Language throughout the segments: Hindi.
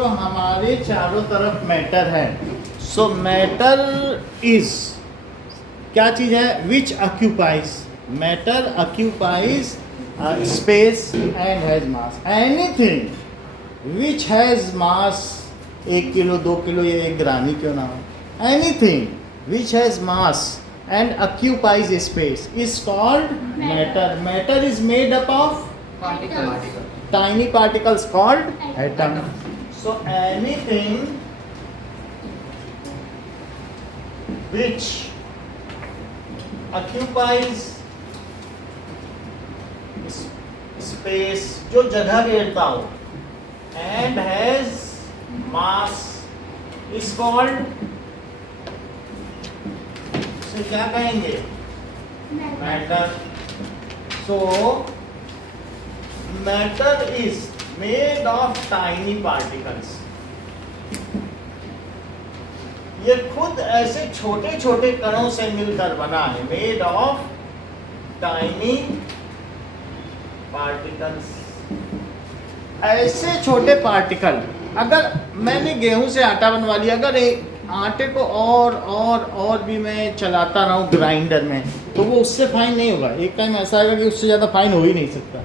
जो हमारे चारों तरफ मैटर है, सो मैटर इज क्या चीज है? Which occupies, matter occupies space and has mass. Anything which has mass, 1 kilo 2 kilo या 1 ग्राम क्यों ना हो, anything which has mass and occupies space is called matter. Matter is made up of tiny particles called atom. So anything which occupies space, जो जगह घेरता हो, and has mass is called, क्या कहेंगे? Matter. So matter is made of tiny particles. ये खुद ऐसे छोटे छोटे कणों से मिलकर बना है. Made of tiny particles. ऐसे छोटे पार्टिकल, अगर मैंने गेहूं से आटा बनवा लिया, अगर एक आटे को और भी मैं चलाता रहूं ग्राइंडर में, तो वो उससे फाइन नहीं होगा. एक टाइम ऐसा आएगा कि उससे ज़्यादा फाइन हो ही नहीं सकता.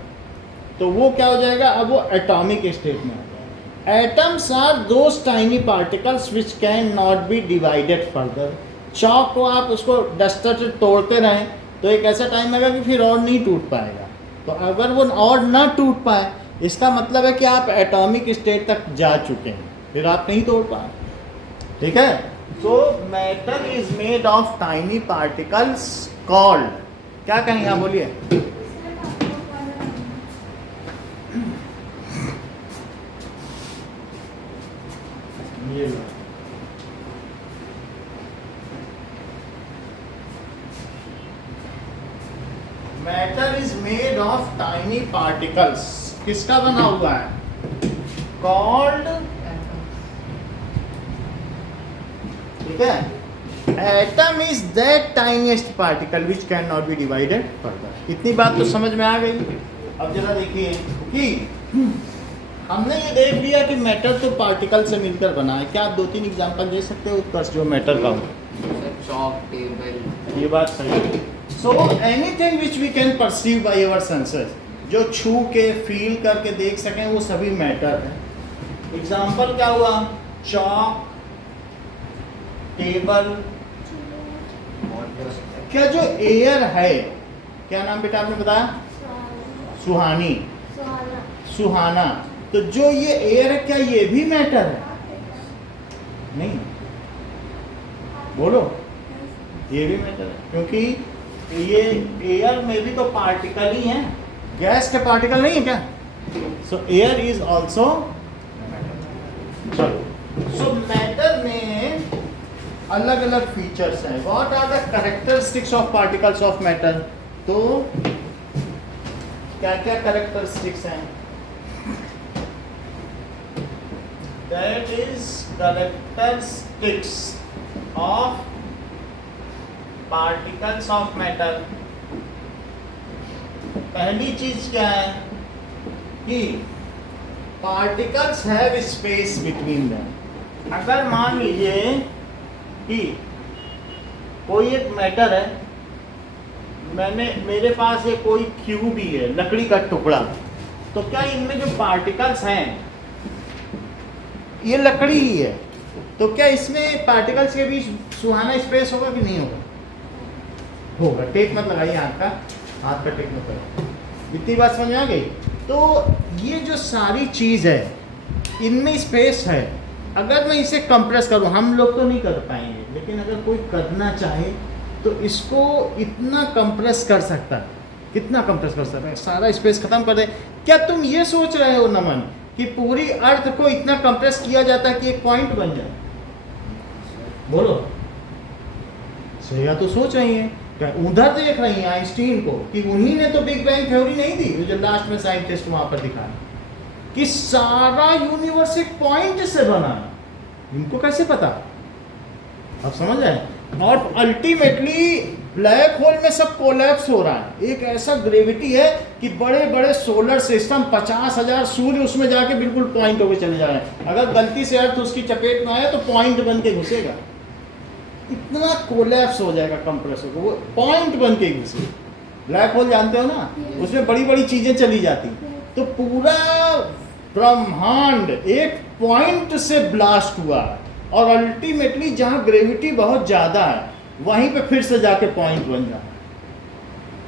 तो वो क्या हो जाएगा? अब वो एटॉमिक स्टेट में आ जाएगा. Atoms are those tiny particles which can not be divided further. Chalk को आप उसको डस्टर से तोड़ते रहें तो एक ऐसा टाइम आएगा कि फिर और नहीं टूट पाएगा. तो अगर वो और ना टूट पाए, इसका मतलब है कि आप एटॉमिक स्टेट तक जा चुके हैं, फिर आप नहीं तोड़ पाए. ठीक है. सो matter is made of tiny particles called, क्या कहेंगे आप? बोलिए. ये matter is made of tiny particles. किसका बना हुआ है? कॉल्ड. ठीक है. Atom is that tiniest particle which can not be divided further. इतनी बात तो समझ में आ गई. अब जरा देखिए कि हमने ये देख लिया कि मैटर तो पार्टिकल से मिलकर बना है. क्या आप 2-3 एग्जांपल दे सकते हो उत्कर्ष जो मैटर का हो? Chalk, table. ये बात सही है. So anything which we can perceive by our senses, जो छू के फील करके देख सकें, वो सभी मैटर है. एग्जाम्पल क्या हुआ? Chalk, table. क्या जो एयर है, क्या नाम बेटा आपने बताया? सुहानी. सुहाना. तो जो ये एयर है, क्या ये भी मैटर है? नहीं. बोलो. ये भी मैटर है, क्योंकि ये एयर में भी तो पार्टिकल ही हैं. गैस के पार्टिकल नहीं है क्या? So air is also. चलो. सो मैटर में अलग अलग फीचर्स हैं. What are the characteristics of particles of matter? तो क्या क्या कैरेक्टरिस्टिक्स हैं? That is characteristics of particles of matter. पहली चीज क्या है कि particles have space between them. अगर मान लीजिए कि कोई एक मैटर है, मेरे पास ये कोई क्यूब ही है, लकड़ी का टुकड़ा, तो क्या इनमें जो पार्टिकल्स हैं, ये लकड़ी ही है, तो क्या इसमें पार्टिकल्स के बीच सुहाना स्पेस होगा कि नहीं होगा? होगा. टेक मत लगाइए हाथ का टेक मत लगाइए. इतनी बात समझ में आ गई? तो ये जो सारी चीज़ है, इनमें स्पेस है. अगर मैं इसे कंप्रेस करूं, हम लोग तो नहीं कर पाएंगे, लेकिन अगर कोई करना चाहे तो इसको इतना कंप्रेस कर सकता है. कितना कंप्रेस कर सकता है? सारा स्पेस खत्म कर दे. क्या तुम ये सोच रहे हो नमन कि पूरी अर्थ को इतना कंप्रेस किया जाता है कि एक पॉइंट बन जाए? बोलो. सही तो सोच रही है. क्या उधर देख रही हैं आइंस्टीन को कि उन्हीं ने तो बिग बैंग थ्योरी नहीं दी, जो लास्ट में साइंटिस्ट वहां पर दिखाया कि सारा यूनिवर्स एक पॉइंट से बना. इनको कैसे पता? अब समझ आए? और अल्टीमेटली ब्लैक होल में सब कोलैप्स हो रहा है। एक ऐसा ग्रेविटी है कि बड़े बड़े सोलर सिस्टम 50,000 सूर्य उसमें जाके बिल्कुल पॉइंट होकर चले जा रहे हैं। अगर गलती से अर्थ उसकी चपेट में आए तो पॉइंट बन के घुसेगा, इतना कोलैप्स हो जाएगा कंप्रेसर को, वो पॉइंट बन के घुसे। ब्लैक होल जानते हो ना, उसमें बड़ी बड़ी चीजें चली जाती, तो पूरा ब्रह्मांड एक पॉइंट से ब्लास्ट हुआ और अल्टीमेटली जहां ग्रेविटी बहुत ज्यादा है वहीं पे फिर से जाके पॉइंट बन जाए।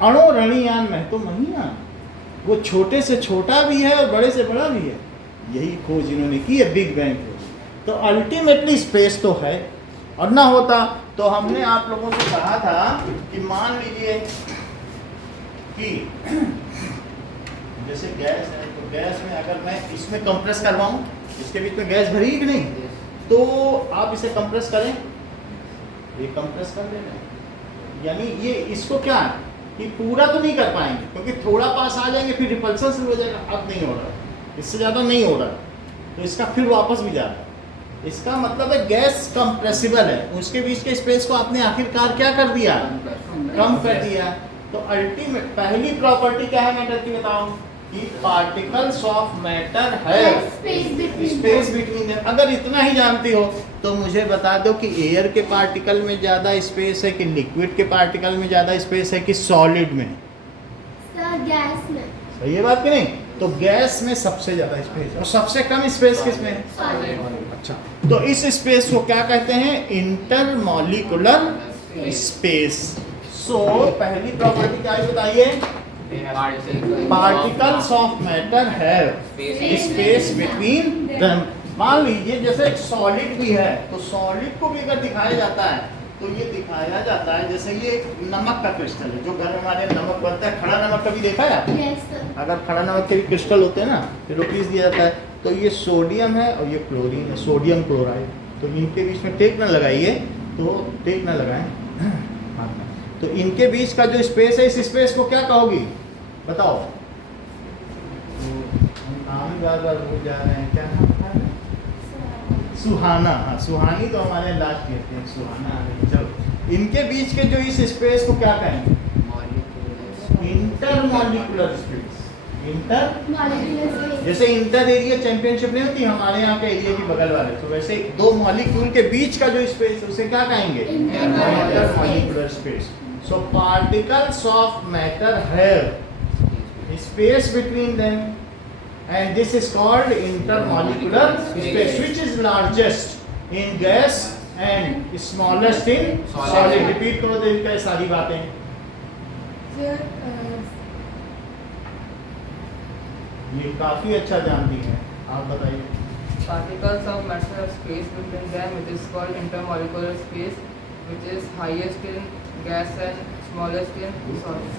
अणु रणीयान में तो महियान, वो छोटे से छोटा भी है और बड़े से बड़ा भी है। यही खोज इन्होंने की है, बिग बैंग खोज। तो अल्टीमेटली स्पेस तो है, और ना होता तो हमने आप लोगों से कहा था कि मान लीजिए कि जैसे गैस है, तो गैस में अगर मैं इसमें कंप्रेस करवाऊं, इसके बीच में गैस भरी कि नहीं, तो आप इसे कंप्रेस करें, ये कंप्रेस कर देना, यानी ये इसको क्या है कि पूरा तो नहीं कर पाएंगे क्योंकि थोड़ा पास आ जाएंगे फिर रिपल्सन शुरू हो जाएगा। अब नहीं हो रहा, इससे ज़्यादा नहीं हो रहा, तो इसका फिर वापस भी जा रहा है। इसका मतलब है गैस कंप्रेसिबल है, उसके बीच के स्पेस को आपने आखिरकार क्या कर दिया, कम कर दिया। तो अल्टीमेट पहली प्रॉपर्टी क्या है मैटर की, बताओ, कि पार्टिकल्स ऑफ मैटर है स्पेस बिटवीन देम। अगर इतना ही जानती हो तो मुझे बता दो कि एयर के पार्टिकल में ज़्यादा स्पेस है कि लिक्विड के पार्टिकल में ज़्यादा स्पेस है कि सॉलिड में? सर गैस में। सही है बात कि नहीं? तो गैस में सबसे ज़्यादा स्पेस है और सबसे कम स्पेस किस में है? अच्छा, तो इस स्पेस को क्या कहते हैं? Intermolecular space. सो पहली प्रॉपर्टी क्या है बताइए? पार्टिकल्स ऑफ मैटर है स्पेस बिटवीन देम। मान लीजिए जैसे एक सॉलिड भी है, तो सॉलिड को भी अगर दिखाया जाता है तो ये दिखाया जाता है जैसे ये एक नमक का क्रिस्टल है, जो घर में हमारे नमक बनता है, खड़ा नमक कभी देखा है आपने? Yes, sir. अगर खड़ा नमक के भी क्रिस्टल होते हैं ना, फिर वो पीस दिया जाता है, तो ये सोडियम है और ये क्लोरीन है, सोडियम क्लोराइड। तो इनके बीच में टेक ना लगाइए, तो टेक ना लगाएं, तो इनके बीच का जो स्पेस है, इस स्पेस को क्या कहोगी बताओ? हम नाम ही बार बार भूल जा रहे हैं, क्या नाम था? सुहाना। हाँ, सुहानी तो हमारे लास्ट ईयर थे, सुहाना आ गई। चलो, इनके बीच के जो इस स्पेस को क्या कहेंगे? Intermolecular space. इंटर, जैसे इंटर एरिया चैंपियनशिप नहीं होती हमारे यहाँ के एरिया की बगल वाले, तो वैसे दो मॉलिक्यूल के बीच का जो स्पेस है उसे क्या कहेंगे? Intermolecular space. So particles of matter have space between them, and this is called intermolecular space, which is largest in gas and smallest in solid. Repeat करो देविका ये सारी बातें। ये काफी अच्छा जानती हैं, आप बताइए। Particles of matter have space between them, which is called intermolecular space, which is highest in gas and smallest in solid.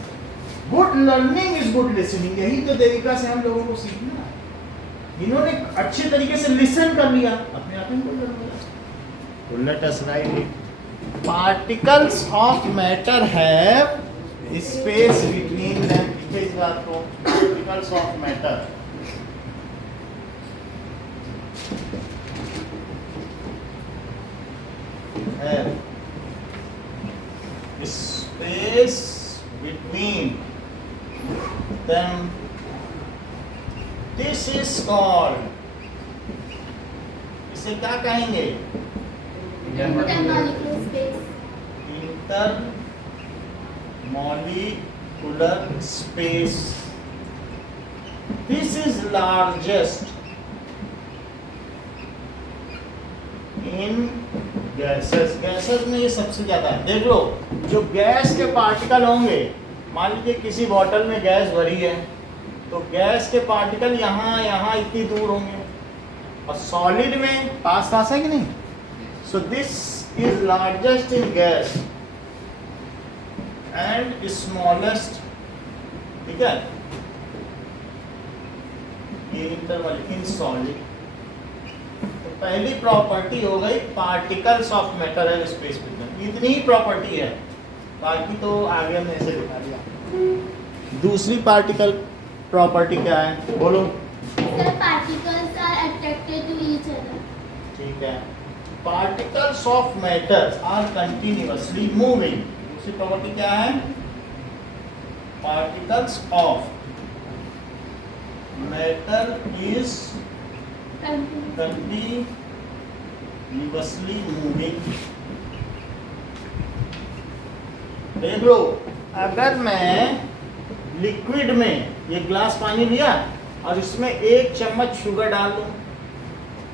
Good learning is good listening, यही तो देविका से हम लोगों को सीखना है। इन्होंने अच्छे तरीके से लिसन कर लिया, अपने आप ही बोल रहा। तो let us right it. Particles of matter have space between them. लिखिए इस बात को, particles of matter have space between them. This is called, इसे क्या कहेंगे? Intermolecular space. Intermolecular space. This is largest in gases. Gases में ये सबसे ज्यादा है। देख लो, जो गैस के पार्टिकल होंगे, मान लीजिए किसी बॉटल में गैस भरी है, तो गैस के पार्टिकल यहाँ यहाँ इतनी दूर होंगे, और सॉलिड में पास पास है कि नहीं? So this is largest in gas and smallest, ठीक है, इन सॉलिड। तो पहली प्रॉपर्टी हो गई पार्टिकल्स ऑफ मैटर है स्पेस में, इतनी ही प्रॉपर्टी है, बाकी तो आगे हमने ऐसे दिखा दिया। दूसरी पार्टिकल प्रॉपर्टी क्या है बोलो? Sir, particles are attracted to each other. ठीक है, particles of matters are continuously moving. दूसरी प्रॉपर्टी क्या है? Particles of matter is continuously moving. देख लो, अगर मैं लिक्विड में ये ग्लास पानी लिया और इसमें 1 चम्मच शुगर डाल दूं,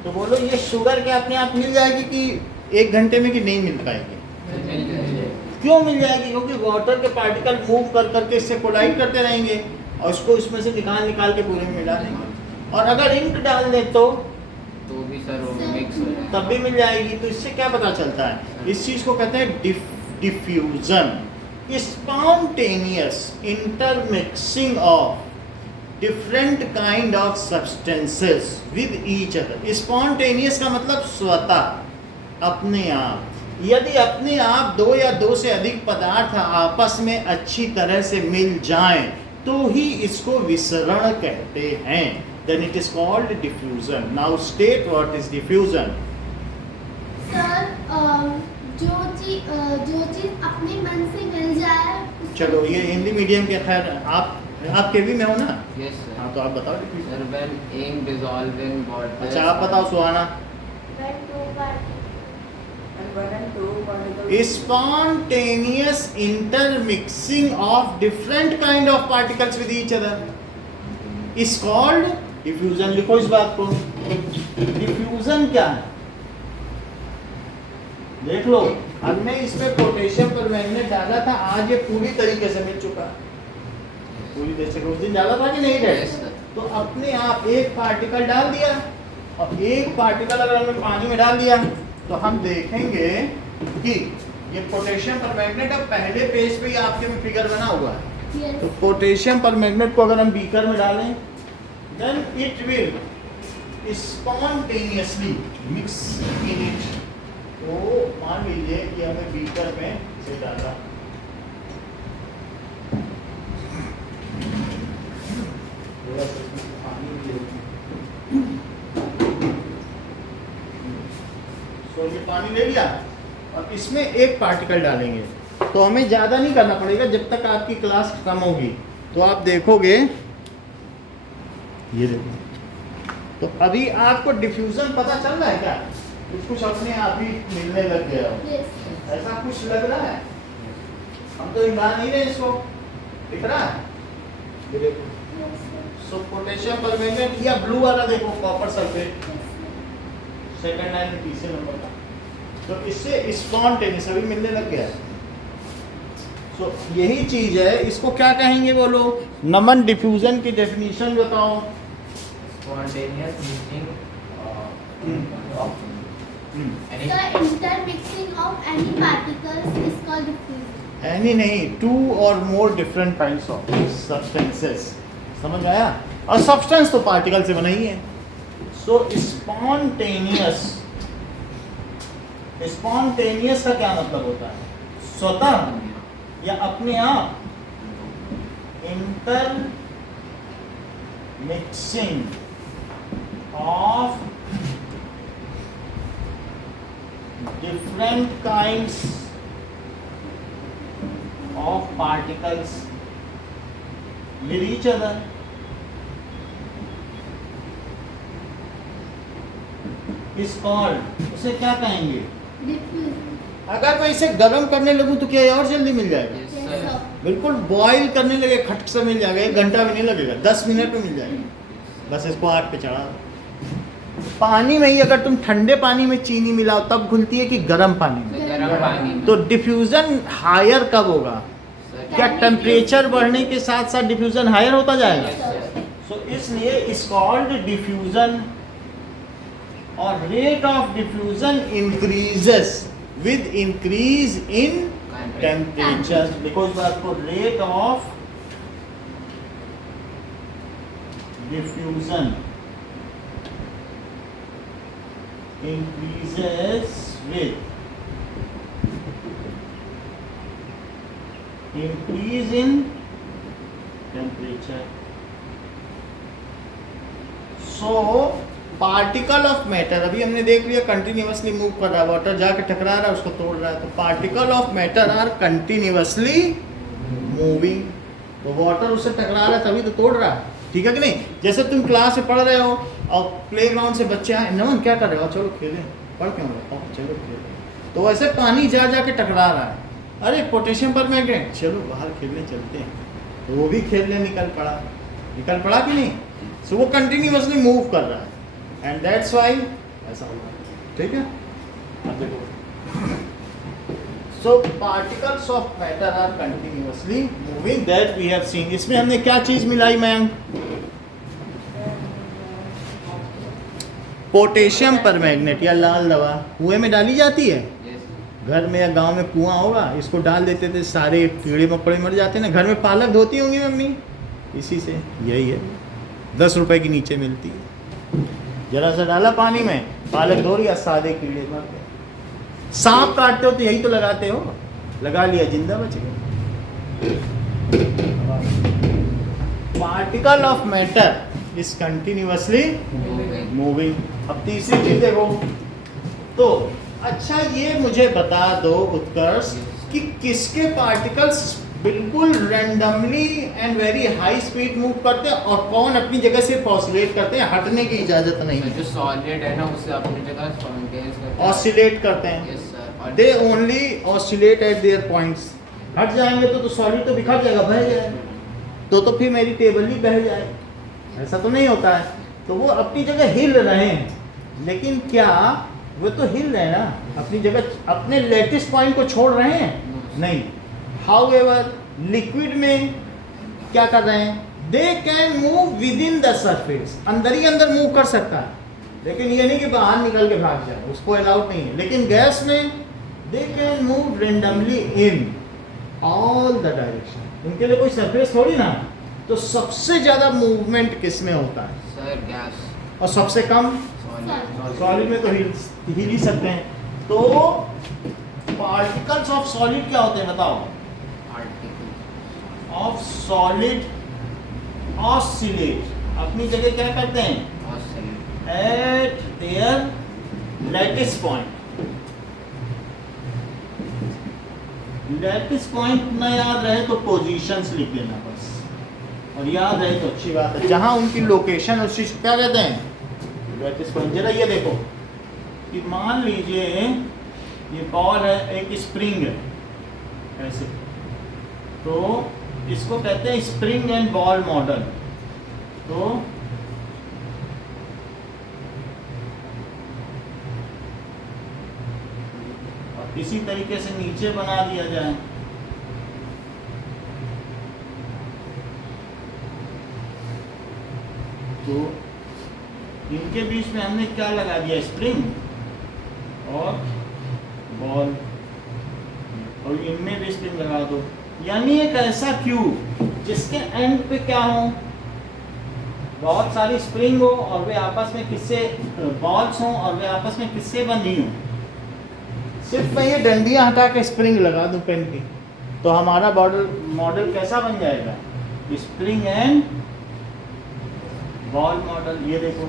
तो बोलो ये शुगर क्या अपने आप मिल जाएगी कि 1 घंटे में कि नहीं मिल पाएगी? क्यों मिल जाएगी? क्योंकि वाटर के पार्टिकल मूव कर करके इससे कोलाइड करते रहेंगे और इसको इसमें से निकाल के पूरे में मिला देंगे। और अगर इंक डाल दें तो भी सर वो मिक्स हो जाए तब भी मिल जाएगी। तो इससे क्या पता चलता है? इस चीज को कहते हैं diffusion, spontaneous intermixing of different kind of substances with each other. Spontaneous का मतलब स्वतः, अपने आप। यदि अपने आप 2 या 2 से अधिक पदार्थ आपस में अच्छी तरह से मिल जाएं तो ही इसको विसरण कहते हैं। Then it is called diffusion. Now state what is diffusion. Sir जो चीज अपने मन से मिल जाए चलो ये हिंदी मीडियम के, खैर आप के भी में हो ना? यस सर हाँ तो आप बताओ diffusion। Sir when ink dissolve in water अच्छा आप बताओ सुहाना। Spontaneous intermixing of different kind of particles with each other is called diffusion। लिखो इस बात को। diffusion क्या है? देख लो, हमने इसमें पोटेशियम परमैंगनेट डाला था, आज ये पूरी तरीके से मिल चुका है। पूरी तरह से उस दिन डाला था कि नहीं डाला? Yes, sir। तो अपने आप एक पार्टिकल डाल दिया और एक पार्टिकल अगर हमने पानी में डाल दिया तो हम देखेंगे कि ये पोटेशियम परमैंगनेट अब पहले पेज पे ही आपके में फिगर बना हुआ है। Yes. तो पोटेशियम परमैंगनेट को अगर हम बीकर में डालें then it will spontaneously mix in it. तो मान लीजिए कि हमें बीकर में से डाला, थोड़ा सा इसमें पानी भी लेते हैं। तो ये पानी ले लिया और इसमें एक पार्टिकल डालेंगे। तो हमें ज़्यादा नहीं करना पड़ेगा जब तक आपकी क्लास खत्म होगी। तो आप देखोगे, ये देखो, तो अभी आपको डिफ्यूजन पता चल रहा है क्या? कुछ अपने आप ही मिलने लग गया हो, Yes. ऐसा कुछ लग रहा है? हम तो हिला नहीं रहे इसको, दिख रहा है? ये देखो, Yes, sir. सो पोटेशियम परमैंगनेट या ब्लू वाला देखो, copper sulphate, Yes, sir. Second line में तीसरे नंबर का। तो इससे स्पॉन्टेनियस अभी मिलने लग गया है। सो यही चीज है, इसको क्या कहेंगे बोलो? नमन डिफ्यूजन की डेफिनेशन बताओ। spontaneous mixing of any Sir, intermixing of any particles is called diffusion. Any नहीं, 2 और more different kinds of substances. समझ आया? और सब्सटेंस तो पार्टिकल से बना ही है। सो स्पॉन्टेनियस का क्या मतलब होता है? स्वतः या अपने आप। Inter mixing of different kinds of particles with each other is called, उसे क्या कहेंगे? Diffusion. अगर मैं इसे गर्म करने लगूं तो क्या ये और जल्दी मिल जाएगा? yes Yes, sir sir. बिल्कुल बॉईल करने लगे खट से मिल जाएगा, 1 घंटा भी नहीं लगेगा, 10 मिनट में मिल जाएगा। बस इसको आग पे चढ़ा दो। पानी में ही अगर तुम ठंडे पानी में चीनी मिलाओ तब घुलती है कि गर्म पानी में? गर्म पानी में। तो डिफ्यूजन हायर कब होगा? सर क्या टेम्परेचर बढ़ने के साथ साथ डिफ्यूजन हायर होता जाएगा? yes sir सो इसलिए इज कॉल्ड डिफ्यूजन। और rate of diffusion increases with increase in temperature. Because बात को rate of diffusion increases with increase in temperature. So particle of matter, अभी हमने देख लिया कंटिन्यूअसली मूव कर रहा है, वाटर जाके टकरा रहा है, उसको तोड़ रहा है, तो particle of matter are continuously moving. तो वाटर उससे टकरा रहा है तभी तो तोड़ रहा है, ठीक है कि नहीं। जैसे तुम क्लास में पढ़ रहे हो और प्लेग्राउंड से बच्चे आए, नमन क्या कर रहे हो, चलो खेलें, पढ़ क्यों रहे हो, चलो खेलें। तो वैसे पानी जा के टकरा रहा है, अरे पोटेशियम परमैंगनेट, चलो बाहर खेलने चलते हैं, तो वो भी खेलने निकल पड़ा कि नहीं। सो वो कंटिन्यूअसली मूव कर रहा है, एंड दैट्स व्हाई ऐसा होगा, ठीक है। अब देखो, so particles of matter are continuously moving, that we have seen. इसमें हमने क्या चीज मिलाई मैम, पोटेशियम परमैंगनेट या लाल दवा कुएं में डाली जाती है। Yes. घर में या गांव में कुआं होगा, इसको डाल देते थे, सारे कीड़े मकोड़े मर जाते हैं ना। घर में पालक धोती होंगी मम्मी, इसी से, यही है, 10 रुपए की नीचे मिलती है। जरा सा डाला पानी में, पालक धो लिया, सारे कीड़े मर गए। सांप काटते हो तो यही तो लगाते हो, लगा लिया, जिंदा बच गए। Particle of matter is continuously moving. अब तीसरी चीज देखो, तो अच्छा ये मुझे बता दो उत्कर्ष कि किसके पार्टिकल्स बिल्कुल randomly and very high speed move करते हैं और कौन अपनी जगह से ऑसिलेट करते हैं, हटने की इजाजत नहीं तो है, जो सॉलिड है ना उससे अपनी जगह स्पॉन्टेनियस करते हैं। ऑसिलेट करते हैं। Yes sir. They only oscillate eight there points. हट जाएंगे तो सॉलिड तो बिखर जाएगा, बह जाएगा, तो फिर मेरी टेबल ही बह जाए, ऐसा तो नहीं होता है। तो वो अपनी जगह हिल रहे हैं, लेकिन क्या वो तो हिल रहे हैं ना अपनी जगह, अपने लेटेस्ट पॉइंट को छोड़ रहे हैं नहीं। हाउएवर लिक्विड में क्या कर रहे हैं, they can move with in the surface, अंदर ही अंदर मूव कर सकता है, लेकिन ये नहीं कि बाहर निकल के भाग जाए, उसको अलाउड नहीं है। लेकिन गैस में they can move randomly in all the direction, इनके लिए कोई सरफेस थोड़ी ना। तो सबसे ज्यादा मूवमेंट किस में होता है सर गैस और सबसे कम सॉलिड। सॉलिड में, तो हिल ही सकते हैं। तो पार्टिकल्स ऑफ सॉलिड क्या होते हैं बताओ, पार्टिकल ऑफ सॉलिड ऑसिलेट, अपनी जगह क्या करते हैं, oscillate eight there lattice point. Lattice point ना याद रहे तो पोजीशंस लिख देना बस, और याद रहे तो अच्छी बात है। जहां उनकी लोकेशन उस चीज क्या कहते हैं, लैटिस पॉइंट। जरा ये देखो कि मान लीजिए ये बॉल है, एक स्प्रिंग है ऐसे, तो इसको कहते हैं स्प्रिंग एंड बॉल मॉडल। तो इसी तरीके से नीचे बना दिया जाए, तो इनके बीच में हमने क्या लगा दिया, स्प्रिंग और बॉल, और इनमें भी स्प्रिंग लगा दो। यानी एक ऐसा क्यूब जिसके एंड पे क्या हो, बहुत सारी स्प्रिंग हो और वे आपस में किससे, बॉल्स हो और वे आपस में किससे बंधी हो। सिर्फ मैं ये डंडियां हटा के स्प्रिंग लगा दूं पेन की, तो हमारा मॉडल कैसा बन जाएगा, स्प्रिंग एंड बॉल मॉडल। ये देखो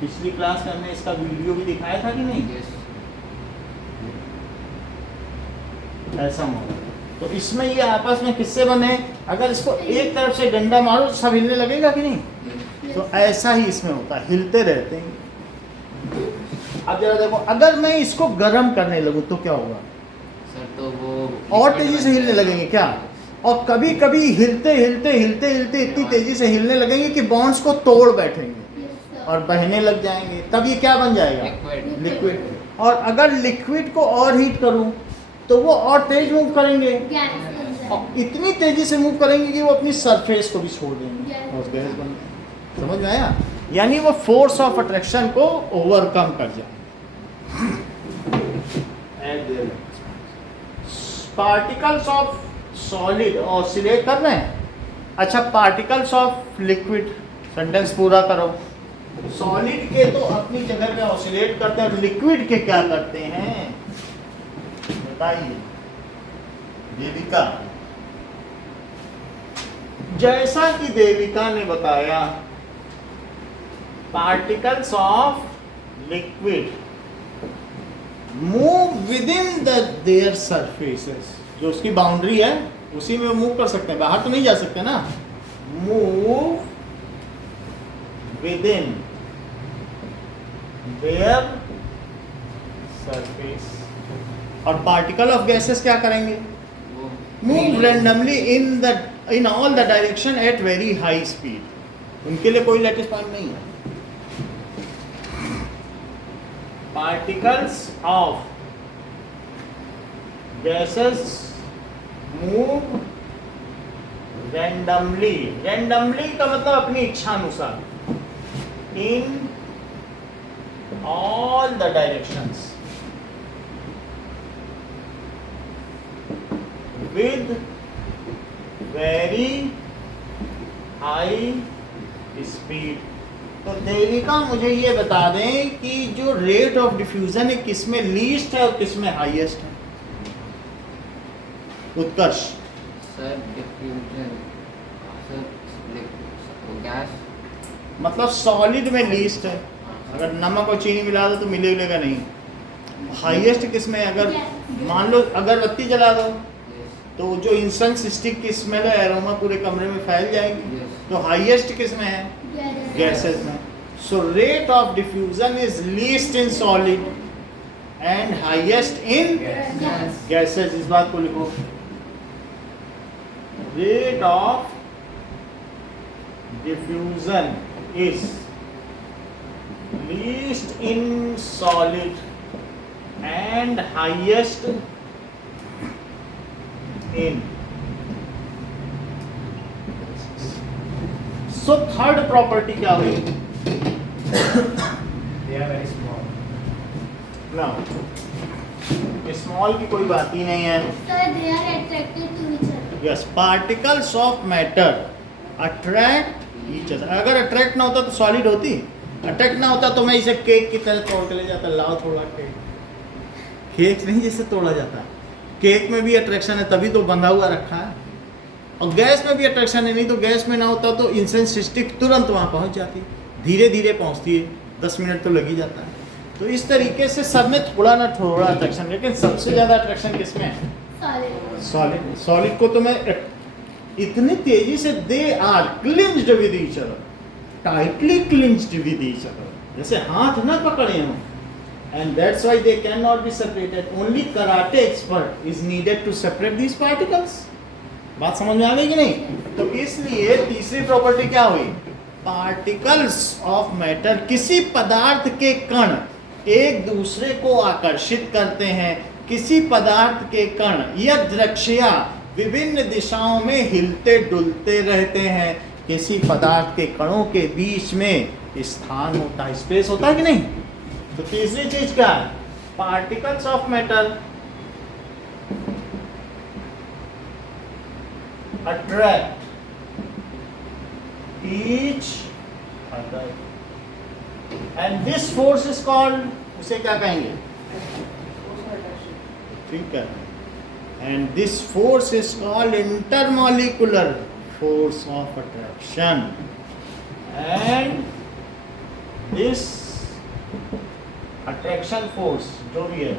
पिछली क्लास में हमने इसका वीडियो भी दिखाया था कि नहीं, यस ऐसा मॉडल। तो इसमें ये आपस में किससे बने, अगर इसको एक तरफ से डंडा मारो तो सब हिलने लगेगा कि नहीं, तो ऐसा ही इसमें होता है, हिलते रहते हैं। अब जरा देखो, अगर मैं इसको गर्म करने लगूं तो क्या होगा, सर, तो वो और तेजी से हिलने लगेंगे क्या, और कभी कभी हिलते हिलते हिलते हिलते इतनी तेजी से हिलने लगेंगे कि बॉन्ड्स को तोड़ बैठेंगे और बहने लग जाएंगे, तब ये क्या बन जाएगा, लिक्विड। लिक्विड। और अगर लिक्विड को और हीट करूं तो वो और तेज मूव करेंगे, और इतनी तेजी से मूव करेंगे कि वो अपनी सरफेस को भी छोड़ देंगे और गैस बन जाएगी। समझ में आया, यानी वो फोर्स ऑफ अट्रैक्शन को ओवरकम कर जाए। पार्टिकल्स ऑफ सॉलिड ऑसिलेट कर रहे हैं। अच्छा, पार्टिकल्स ऑफ लिक्विड, सेंटेंस पूरा करो। सॉलिड के तो अपनी जगह पे ऑसिलेट करते हैं, लिक्विड के क्या करते हैं बताइए देविका। जैसा कि देविका ने बताया particles of liquid move with in their surfaces, जो उसकी बाउंड्री है उसी में मूव कर सकते हैं, बाहर तो नहीं जा सकते ना। Move with in their surface. और पार्टिकल ऑफ गैसेस क्या करेंगे? वो move randomly in all the direction at very high speed. उनके लिए कोई लेटेस्ट पॉइंट नहीं है। Particles of gases move randomly. Randomly का मतलब अपनी इच्छा अनुसार in all the directions with very high speed। तो देविका मुझे ये बता दें कि जो रेट ऑफ डिफ्यूजन है किसमें लीस्ट है और किसमें हाईएस्ट है? उत्कर्ष। सर डिफ्यूजन, सर गैस, मतलब सॉलिड में लीस्ट है, अगर नमक और चीनी मिला दो तो मिलेगा नहीं। हाईएस्ट किसमें? अगर मान लो अगरबत्ती जला दो तो जो इंसेंस स्टिक की स्मेल है, एरोमा पूरे कमरे में फैल जाएगी। तो हाईएस्ट किसमें है? गैसेस में। So rate of diffusion is least in solid and highest in gases. इस बात को लिखो, rate of diffusion is least in solid and highest in। So third property क्या हुई? they are very small। Now, small की कोई बात ही नहीं है। Sir, they are attracted to each other. Yes, particles of matter attract each other। अगर attract ना होता तो solid होती, attract ना होता तो मैं इसे केक की तरह तोड़ के ले जाता। लाओ थोड़ा केक नहीं जैसे तोड़ा जाता है। केक में भी अट्रैक्शन है तभी तो बंधा हुआ रखा है, और गैस में भी अट्रैक्शन है, नहीं तो गैस में ना होता तो इंसेंस स्टिक तुरंत वहाँ पहुँच जाती, धीरे धीरे पहुँचती है, 10 मिनट तो लग ही जाता है। तो इस तरीके से सब में थोड़ा ना थोड़ा अट्रैक्शन, लेकिन सबसे ज़्यादा अट्रैक्शन किसमें है? Solid. सॉलिड। सॉलिड को तो मैं इतनी तेजी से they are clinged with each other, tightly clinged with each other, जैसे हाथ ना पकड़े हों। And that's why they cannot be separated. Only karate expert is needed to separate these particles. बात समझ में आ गई कि नहीं? तो इसलिए तीसरी प्रॉपर्टी क्या हुई? पार्टिकल्स ऑफ मैटर, किसी पदार्थ के कण एक दूसरे को आकर्षित करते हैं। किसी पदार्थ के कण यदृच्छया विभिन्न दिशाओं में हिलते डुलते रहते हैं। किसी पदार्थ के कणों के बीच में स्थान होता है, स्पेस होता है कि नहीं? तो तीसरी चीज क्या है? Particles of matter attract each other and this force is called, उसे क्या कहेंगे? ठीक है, and this force is called intermolecular force of attraction. And this attraction force जो भी है,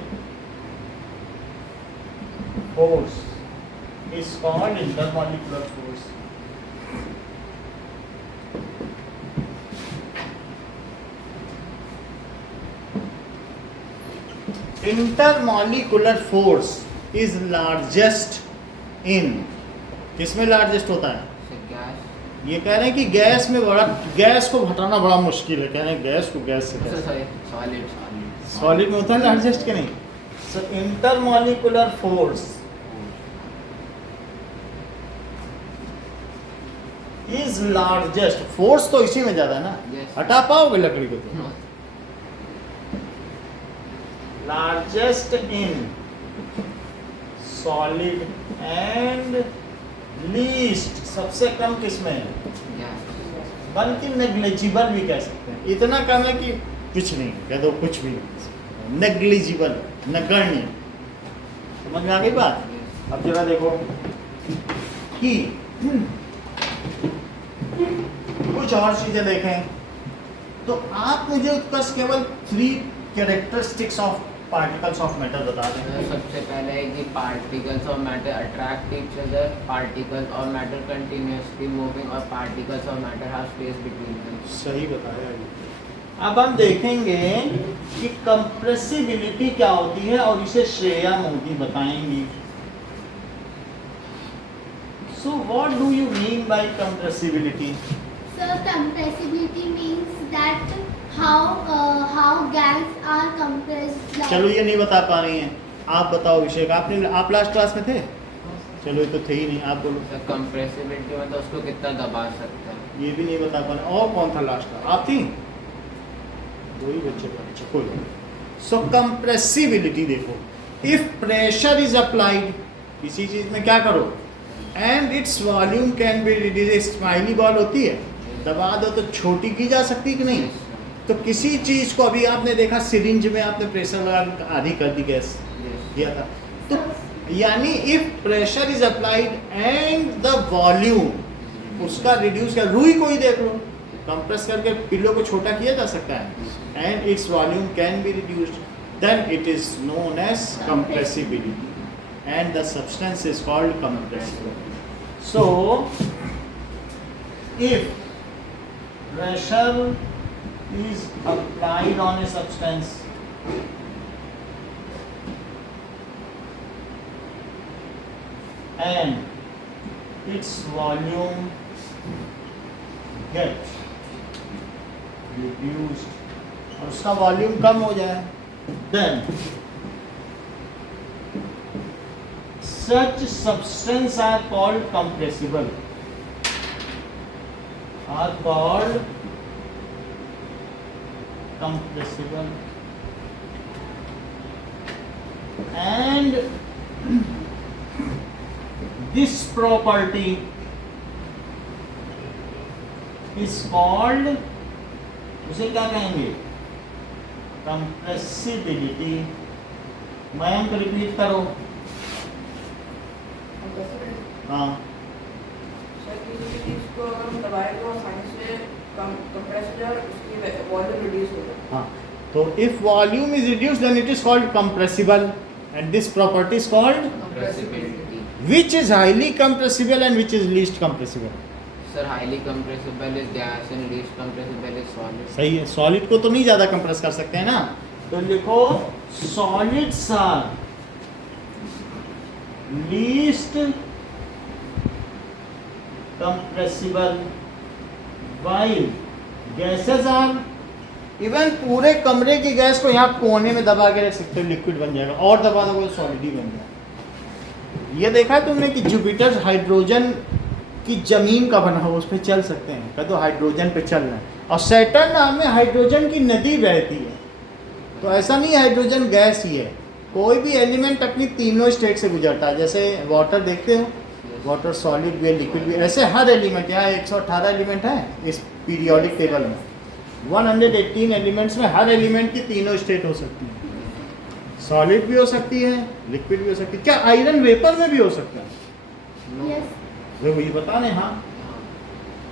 force is called intermolecular force. Intermolecular force is largest in, किसमें लार्जेस्ट होता है? गैस, ये कह रहे हैं कि गैस में बड़ा, गैस को हटाना बड़ा मुश्किल है, कह रहे हैं गैस को गैस से कैसे? सॉलिड सॉलिड में होता है लार्जेस्ट के नहीं। So intermolecular force is largest. Force तो इसी में ज्यादा है ना, Yes. हटा पाओगे लकड़ी को तो? Largest in solid and least, सबसे कम किसमें है? गैस, बल्कि नेग्लिजिबल भी कह सकते हैं। इतना कम है कि कुछ नहीं कह दो, कुछ भी नेग्लिजिबल, नगण्य। समझ में आ गई बात? अब जरा देखो कि कुछ और चीजें देखें तो आप मुझे उत्कर्ष केवल 3 characteristics of particles of matter बता दें। सर सबसे पहले है कि particles of matter attract each other, particles of matter continuously moving और particles of matter have space between them. सही बताया। अब हम देखेंगे कि कंप्रेसिबिलिटी क्या होती है और इसे श्रेया मोदी बताएंगी। So what do you mean by compressibility? So compressibility means that how gas are compressed. Like चलो ये नहीं बता पा रही हैं, आप बताओ विषय का। आप लास्ट क्लास में थे? चलो ये तो थे ही नहीं, आप बोलो। सर कंप्रेसिबिलिटी मतलब उसको कितना दबा सकता है। ये भी नहीं बता पा रहे। और कौन था लास्ट का? आप थी? दो ही बच्चे थे। अच्छा कोई। सो कंप्रेसिबिलिटी देखो, इफ प्रेशर इज अप्लाइड, किसी चीज में क्या करो, and its volume can be reduced. Smiley ball होती है, दबा दो तो छोटी की जा सकती कि नहीं? तो किसी चीज को अभी आपने देखा सिरिंज में आपने प्रेशर लगा के आधी कर दी गैस किया था, तो यानी if pressure is applied and the volume उसका रिड्यूस कर, रुई को ही देख लो, कंप्रेस करके पिल्लो को छोटा किया जा सकता है, and its volume can be reduced, then it is known as compressibility and the substance is called compressible. So if pressure is applied on a substance and its volume gets reduced और उसका वॉल्यूम कम हो जाए, then such substance are called compressible, are called compressible, and this property is called, उसे क्या कहेंगे? compressibility। मयंक रिपीट करो। हाँ सर किसी भी चीज़ को अगर हम दबाए तो आसानी से कंप्रेस हो जाए और उसकी वॉल्यूम रिड्यूस हो जाए। हाँ, तो if volume is reduced then it is called compressible and this property is called compressibility. which is highly compressible and which is least compressible। Sir highly compressible is gas and least compressible is solid. सही है, सॉलिड को तो नहीं ज्यादा कंप्रेस कर सकते हैं ना, तो लिखो solids are least compressible while gases are, even पूरे कमरे की गैस को यहाँ कोने में दबा के रख सकते हो, लिक्विड बन जाएगा, और दबा दो तो सॉलिड ही बन जाएगा। ये देखा है तुमने कि जुपिटर हाइड्रोजन की जमीन का बना हुआ, उस पर चल सकते हैं, कह दो हाइड्रोजन पे चल रहे हैं, और सैटर्न नाम में हाइड्रोजन की नदी बहती है। तो ऐसा नहीं हाइड्रोजन गैस ही है, कोई भी एलिमेंट अपनी तीनों स्टेट से गुजरता है। जैसे वाटर देखते हो, वाटर सॉलिड भी है, लिक्विड भी है, ऐसे हर एलिमेंट, यहाँ 118 एलिमेंट है इस पीरियोडिक टेबल में, 118 एलिमेंट्स में हर एलिमेंट की तीनों स्टेट हो सकती है, सॉलिड भी हो सकती है, लिक्विड भी हो सकती है। क्या आयरन वेपर में भी हो सकता है? yes, वो ये बता रहे, हाँ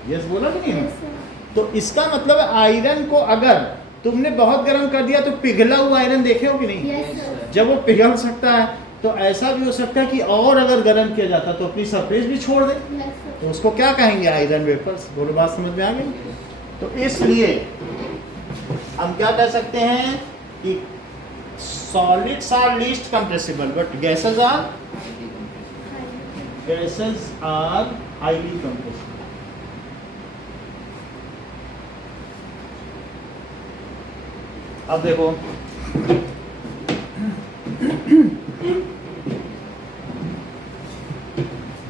यस बोला कि नहीं? yes sir. तो इसका मतलब है आयरन को अगर तुमने बहुत गर्म कर दिया तो पिघला हुआ आयरन देखे हो कि नहीं? Yes sir. जब वो पिघल सकता है तो ऐसा भी हो सकता है कि और अगर गर्म किया जाता तो अपनी सरफेस भी छोड़ दे, Yes sir. तो उसको क्या कहेंगे? Iron vapours. बोलो, बात समझ में आ गई? तो इसलिए हम क्या कह सकते हैं कि solids are least compressible but gases are highly compressible. अब देखो,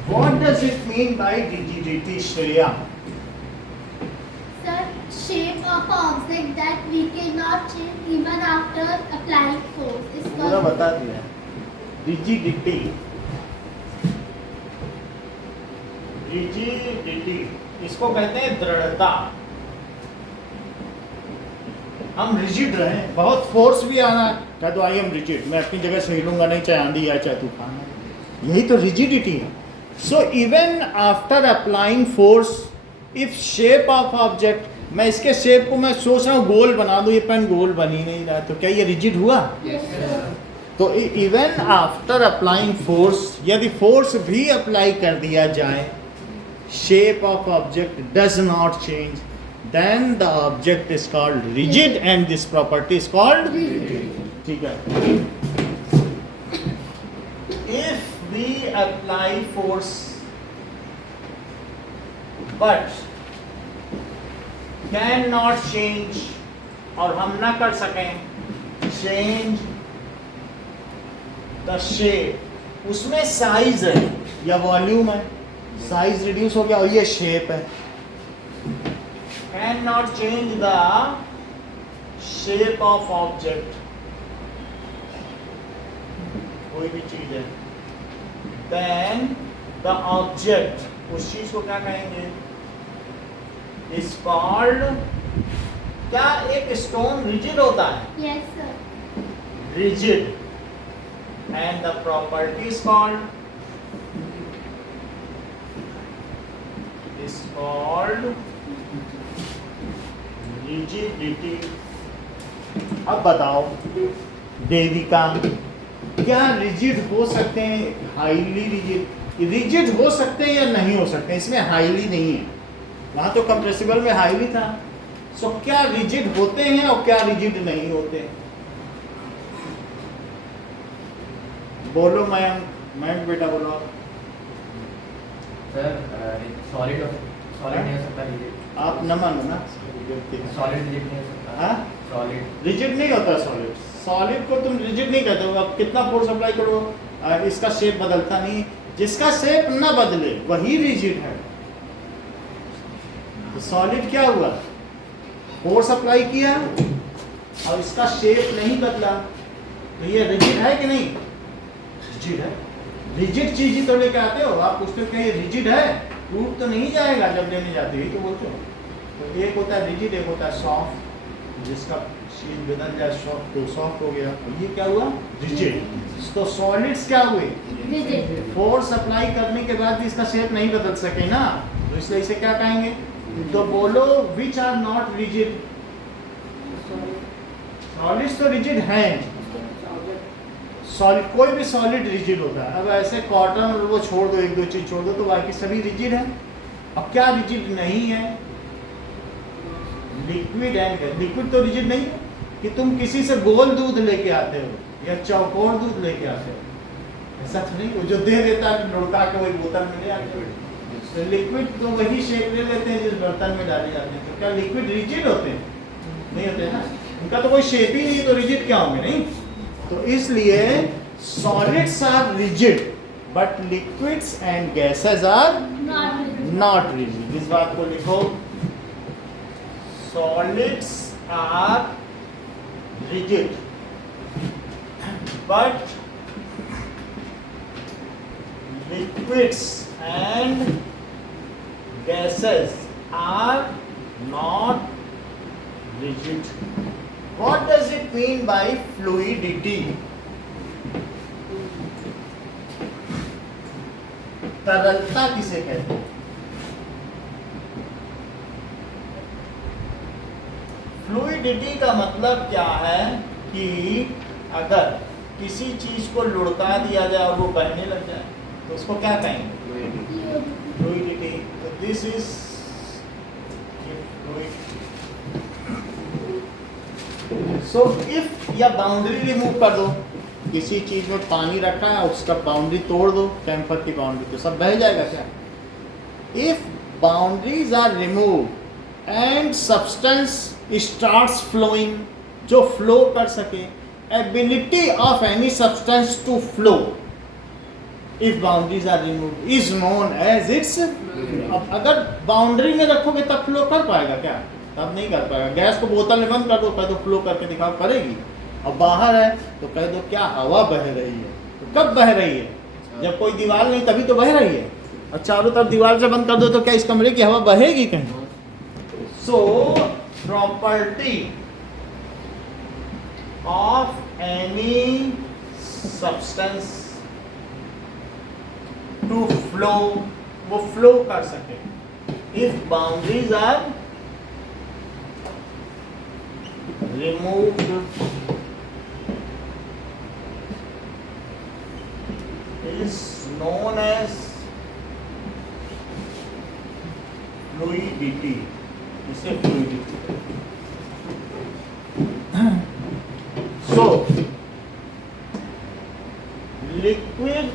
what does it mean by rigidity, Shreya? Sir, shape of object that we cannot change even after applying force is पूरा called बता दिया। Rigidity, rigidity इसको कहते हैं दृढ़ता। हम रिजिड रहे, बहुत फोर्स भी आना, क्या तो आई एम रिजिड, मैं अपनी जगह से हिलूंगा नहीं, चाहे आंधी आए चाहे तूफान आए, यही तो रिजिडिटी है। So even after applying force, if shape of object मैं इसके शेप को मैं सोच रहा हूँ गोल बना दूँ, ये पेन गोल बन ही नहीं रहा, तो क्या ये रिजिड हुआ? Yes, sir. तो इवन आफ्टर अप्लाइंग फोर्स, यदि फोर्स भी अप्लाई कर दिया जाए, shape of object does not change, then the object is called rigid and this property is called, ठीक है। If we apply force but can not change, और हम ना कर सकें चेंज द शेप, उसमें साइज है या वॉल्यूम है, साइज रिड्यूस हो गया और ये शेप है, can not change the shape of object, कोई भी चीज है, देन द ऑब्जेक्ट, उस चीज को क्या कहेंगे, इज कॉल्ड, क्या एक स्टोन रिजिड होता है? Yes, sir. Rigid, and the property is called rigidity. अब बताओ देविका, क्या रिजिड हो सकते हैं, हाईली रिजिड, रिजिड हो सकते हैं या नहीं हो सकते हैं? इसमें हाईली नहीं है, वहां तो कंप्रेसिबल में हाईली था। सो क्या रिजिड होते हैं और क्या रिजिड नहीं होते? बोलो मयंक बेटा बोलो। सर सॉलिड नहीं हो सकता, रिजिड। आप न मानो ना, सॉलिड रिजिड नहीं हो सकता। हाँ? सॉलिड रिजिड नहीं होता सॉलिड, सॉलिड को तुम रिजिड नहीं कहते हो। अब कितना फोर्स अप्लाई करो इसका शेप बदलता नहीं, जिसका शेप ना बदले वही रिजिड है। तो सॉलिड क्या हुआ, फोर्स अप्लाई किया और इसका शेप नहीं बदला, तो ये रिजिड है कि नहीं? रिजिड है। रिजिड चीज ही तो लेके आते हो आप, पूछते हो क्या ये रिजिड है, टूट तो नहीं जाएगा जब लेने जाते हो, तो बोलते हो। तो एक होता है रिजिड, एक होता है सॉफ्ट, जिसका चीज बदल जाए सॉफ्ट तो सॉफ्ट हो गया, और ये क्या हुआ, रिजिड। तो सॉलिड्स क्या हुए, Rigid. फोर्स अप्लाई करने के बाद भी इसका शेप नहीं बदल सके ना, तो इसलिए इसे क्या कहेंगे? तो बोलो which are not rigid. Solids तो रिजिड हैं, सॉलिड कोई भी सॉलिड रिजिड होता है। अब ऐसे कॉटन और वो छोड़ दो, एक दो चीज छोड़ दो, तो बाकी सभी रिजिड है। अब क्या रिजिड नहीं है, लिक्विड एंड गैस। लिक्विड तो रिजिड नहीं है कि तुम किसी से गोल दूध लेके आते हो या चौकोर दूध लेके आते हो, ऐसा तो नहीं, वो जो दे देता है लुढ़का के वही बोतल में ले आते हो। तो लिक्विड तो वही शेप ले लेते हैं जिस बर्तन में डाले जाते हैं। तो क्या लिक्विड रिजिड होते हैं? नहीं होते ना, उनका तो कोई शेप ही नहीं, तो रिजिड क्या होंगे? नहीं। तो इसलिए solids are rigid but liquids and gases are Not rigid. Not rigid. इस बात को लिखो, solids are rigid but liquids and gases are not rigid. What does it mean by fluidity? तरलता किसे कहते हैं? फ्लूइडिटी का मतलब क्या है कि अगर किसी चीज को लुढ़का दिया जाए और वो बहने लग जाए तो उसको क्या कहेंगे? फ्लूइडिटी। तो दिस इज सो इफ, या बाउंड्री रिमूव कर दो, किसी चीज में पानी रखा है उसका बाउंड्री तोड़ दो, कैंपर की बाउंड्री, तो सब बह जाएगा क्या? If boundaries are remove and substance starts flowing, जो फ्लो कर सके, ability of any substance to flow if boundaries are remove is known as its. अब अगर बाउंड्री में रखोगे तब फ्लो कर पाएगा क्या? तब नहीं कर पाएगा। गैस को बोतल में बंद कर दो, कह दो फ्लो करके दिखाओ, करेगी? अब बाहर है तो कह दो क्या हवा बह रही है, तो कब बह रही है? जब कोई दीवार नहीं तभी तो बह रही है। और चारों तरफ दीवार से बंद कर दो तो क्या इस कमरे की हवा बहेगी कहीं? So property of any substance to flow, वो फ्लो कर सके, if boundaries are removed is known as fluidity. इसे fluidity. So liquid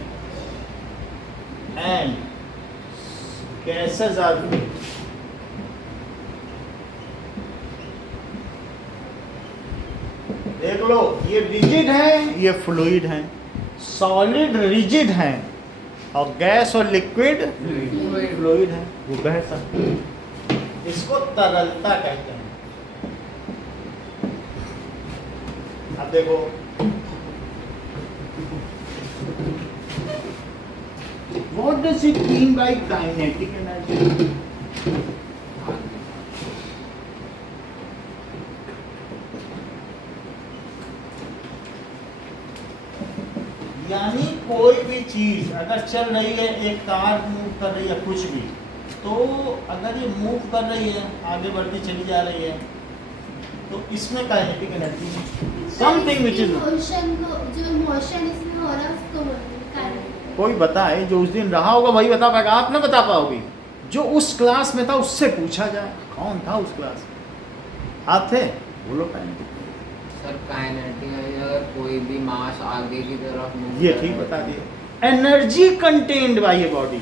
and gases are fluid. देख लो, ये रिजिड है, ये फ्लूइड है, सॉलिड रिजिड है और गैस और लिक्विड फ्लूइड है। वो गैस है, इसको तरलता कहते हैं। अब देखो, what does it mean by kinetic energy? यानी कोई भी चीज अगर चल रही है, एक कार मूव कर रही है, कुछ भी, तो अगर ये मूव कर रही है, आगे बढ़ती चली जा रही है, तो इसमें kinetic energy something which is motion को, जो मोशन इसमें हो रहा है उसको बोलते हैं kinetic। कोई बताए, जो उस दिन रहा होगा वही बता पाएगा, आप ना बता पाओगे। जो उस क्लास में था उससे पूछा जाए, कौन था उस क्लास में? आप थे? बोलो काइनेटिक। सर काइनेटिक अगर कोई भी मास आगे की तरफ move ये कर ठीक रहा है बता दिए। Energy contained by a body,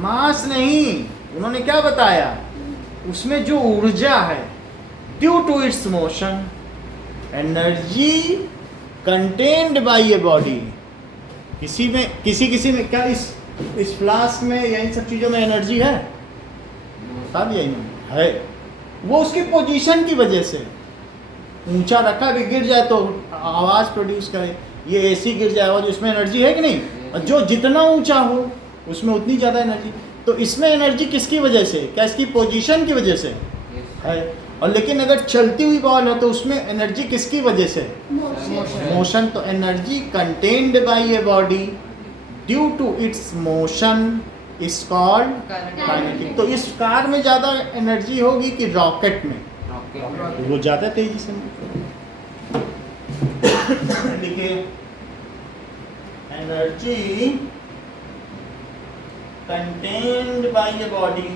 mass नहीं। उन्होंने क्या बताया? उसमें जो ऊर्जा है, due to its motion, energy contained by a body. किसी में, किसी में क्या इस फ्लास्क में या इन सब चीजों में एनर्जी है? बता दिया इन्होंने, है। वो उसकी पोजीशन की वजह से, ऊंचा रखा भी गिर जाए तो आवाज प्रोड्यूस करे, ये एसी गिर जाए और उसमें एनर्जी है कि नहीं? और जो जितना ऊंचा हो उसमें उतनी ज़्यादा एनर्जी। तो इसमें एनर्जी किसकी वजह से? क्या इसकी पोजीशन की वजह से है? और लेकिन अगर चलती हुई बॉल है तो उसमें एनर्जी किसकी वजह से? मोशन। तो energy contained by a body due to its motion is called kinetic. तो इस कार में ज़्यादा एनर्जी होगी कि रॉकेट में? रॉकेट। वो ज़्यादा तेजी से देखिए, energy contained by a body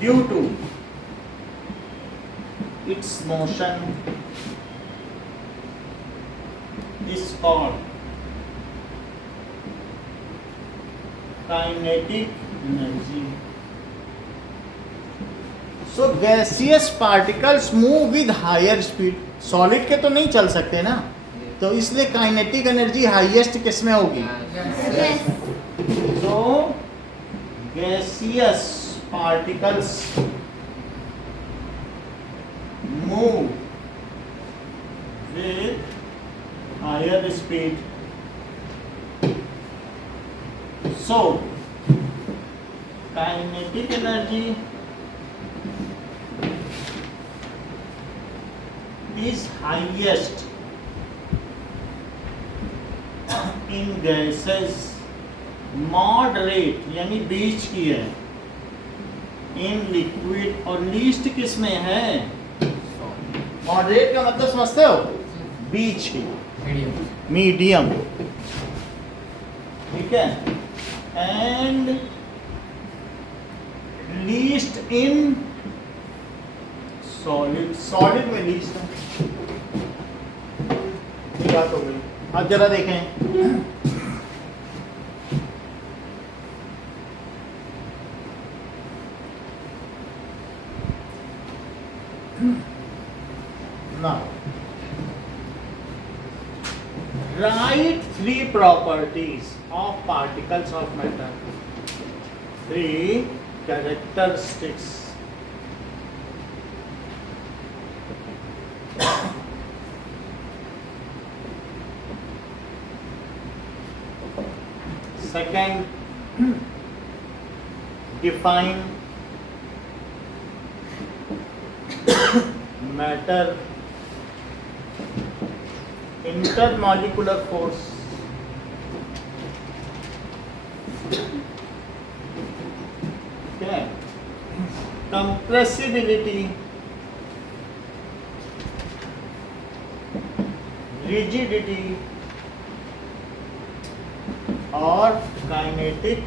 due to its motion is called kinetic energy. So gaseous particles move with higher speed. Solid के तो नहीं चल सकते ना, तो इसलिए काइनेटिक एनर्जी हाईएस्ट किस में होगी? Yes. So gaseous particles move with higher speed. So kinetic energy is highest in gases, moderate यानी बीच की है, इन लिक्विड, और लीस्ट किस में है? मॉडरेट का मतलब समझते हो? बीच की, मीडियम, ठीक है। And least in solid, solid में लीस्ट है। ये बात हो गई। अब जरा देखें, now write three properties of particles of matter, three characteristics. Second, define matter, intermolecular force, okay, compressibility, rigidity और काइनेटिक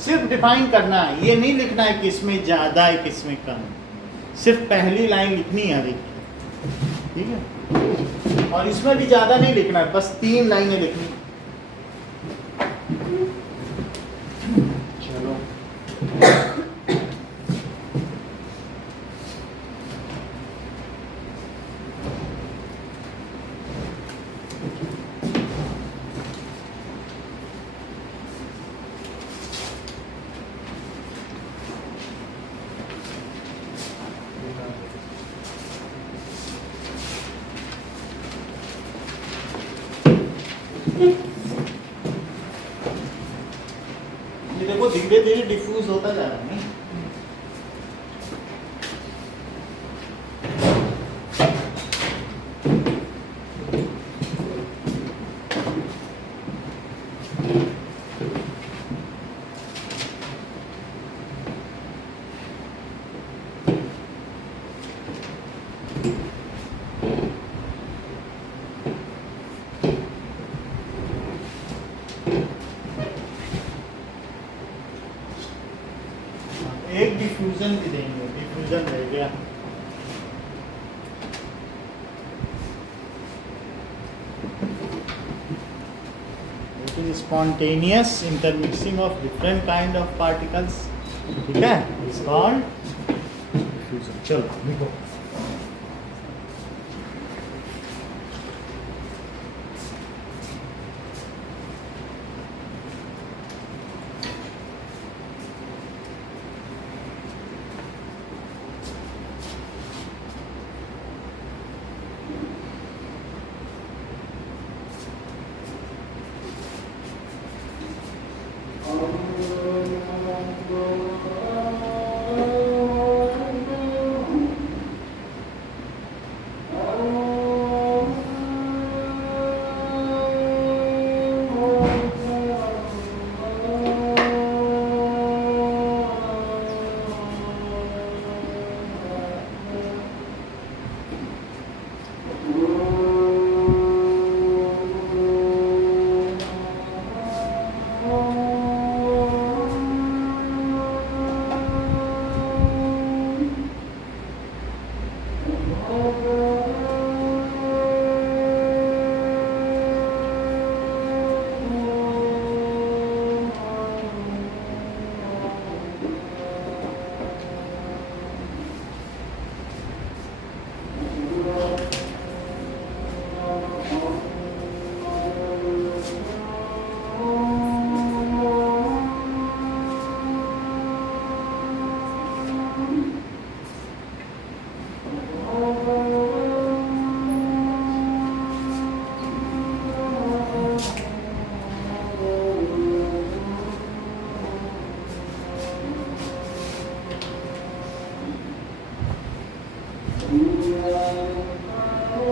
सिर्फ डिफाइन करना है, ये नहीं लिखना है कि इसमें ज्यादा है किसमें कम है, सिर्फ पहली लाइन लिखनी है हर एक की, ठीक है। और इसमें भी ज्यादा नहीं लिखना है, बस 3 लाइनें लिखनी। चलो ये देखो धीरे धीरे डिफ्यूज होता जा रहा है नहीं? एक डिफ्यूजन भी देंगे, डिफ्यूजन रह गया। It is spontaneous intermixing of different kind of particles, ठीक है, it's called diffusion। चलो लिखो।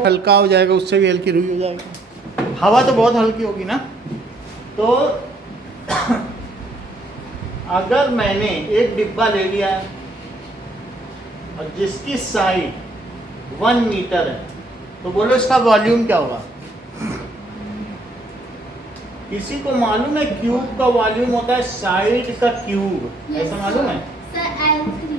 हल्का हो जाएगा, उससे भी हल्की रुई हो जाएगी। हवा तो बहुत हल्की होगी ना। तो अगर मैंने एक डिब्बा ले लिया है और जिसकी साइड 1 मीटर है, तो बोलो इसका वॉल्यूम क्या होगा? किसी को मालूम है क्यूब का वॉल्यूम होता है साइड का क्यूब, ऐसा मालूम है? सर L3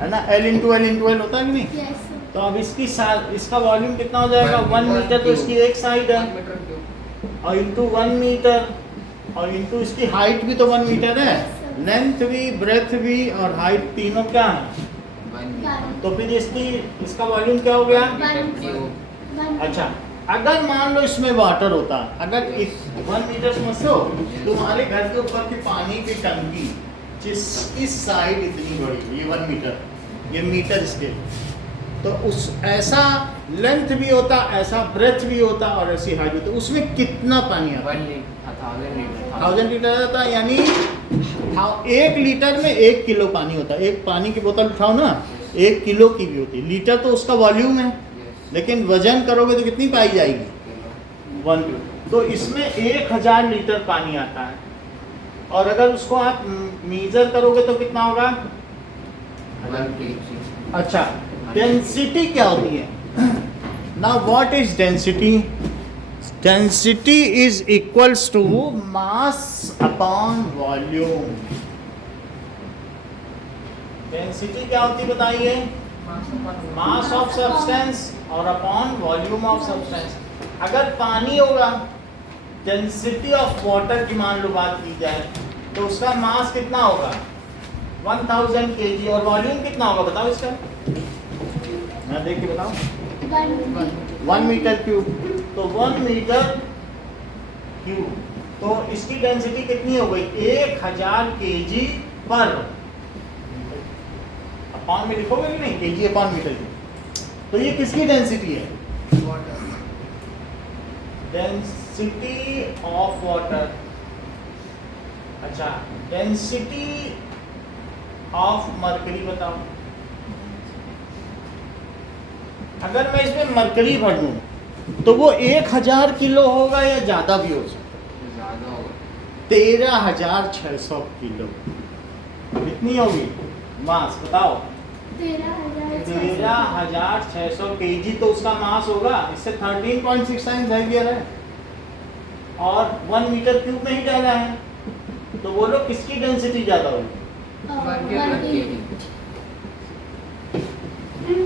है ना, L इंटू L होता है कि नहीं? Yes sir. तो अब इसका वॉल्यूम कितना हो जाएगा? 1 मीटर, तो इसकी एक साइड है, 1 मीटर क्यूब और इंटू 1 मीटर, और इंटू इसकी हाइट भी तो 1 मीटर है, लेंथ भी, ब्रेथ भी और हाइट तीनों क्या है? 1 मीटर। तो फिर इसका वॉल्यूम क्या हो गया? क्यूब। अच्छा, अगर मान लो इसमें वाटर होता, अगर इस 1 मीटर समझो, तुम्हारे घर के ऊपर की पानी की टंकी जिसकी साइड इतनी बड़ी, ये 1 मीटर, ये मीटर स्केल, तो उस ऐसा लेंथ भी होता, ऐसा ब्रेथ भी होता और ऐसी हाइट भी होती, उसमें कितना पानी आता? 1000 लीटर आता है, यानी 1 लीटर में 1 किलो पानी होता है। एक पानी की बोतल उठाओ ना, 1 किलो की भी होती है। लीटर तो उसका वॉल्यूम है, लेकिन वजन करोगे तो कितनी पाई जाएगी? 1 किलो। तो इसमें 1000 लीटर पानी आता है, और अगर उसको आप मीजर करोगे तो कितना होगा? अच्छा, डेंसिटी क्या होती है? Now what is density? Density is equals to mass upon volume. Density क्या होती है बताइए? मास ऑफ सब्सटेंस और अपॉन वॉल्यूम ऑफ सब्सटेंस। अगर पानी होगा, डेंसिटी ऑफ वाटर की मान लो बात की जाए, तो उसका मास कितना होगा? 1000 kg। और वॉल्यूम कितना होगा बताओ इसका? मैं देख के बताऊं। 1 मीटर क्यूब। तो 1 मीटर क्यूब, तो इसकी डेंसिटी कितनी हो गई? 1000 kg पर। अपॉन में लिखोगे कि नहीं? kg upon metre cube. तो ये किसकी डेंसिटी है? Density of water. अच्छा, डेंसिटी ऑफ मरकरी बताओ। अगर मैं इसमें मरकरी भर दूं तो वो 1000 किलो होगा या ज्यादा भी हो सकता है? ज़्यादा होगा। 13,600 किलो। कितनी होगी मास बताओ? 13,600 kg। तो उसका मास होगा, इससे 13.6 टाइम्स हैवियर है और 1 मीटर क्यूब में ही डाला है। तो बोलो किसकी डेंसिटी ज्यादा होगी?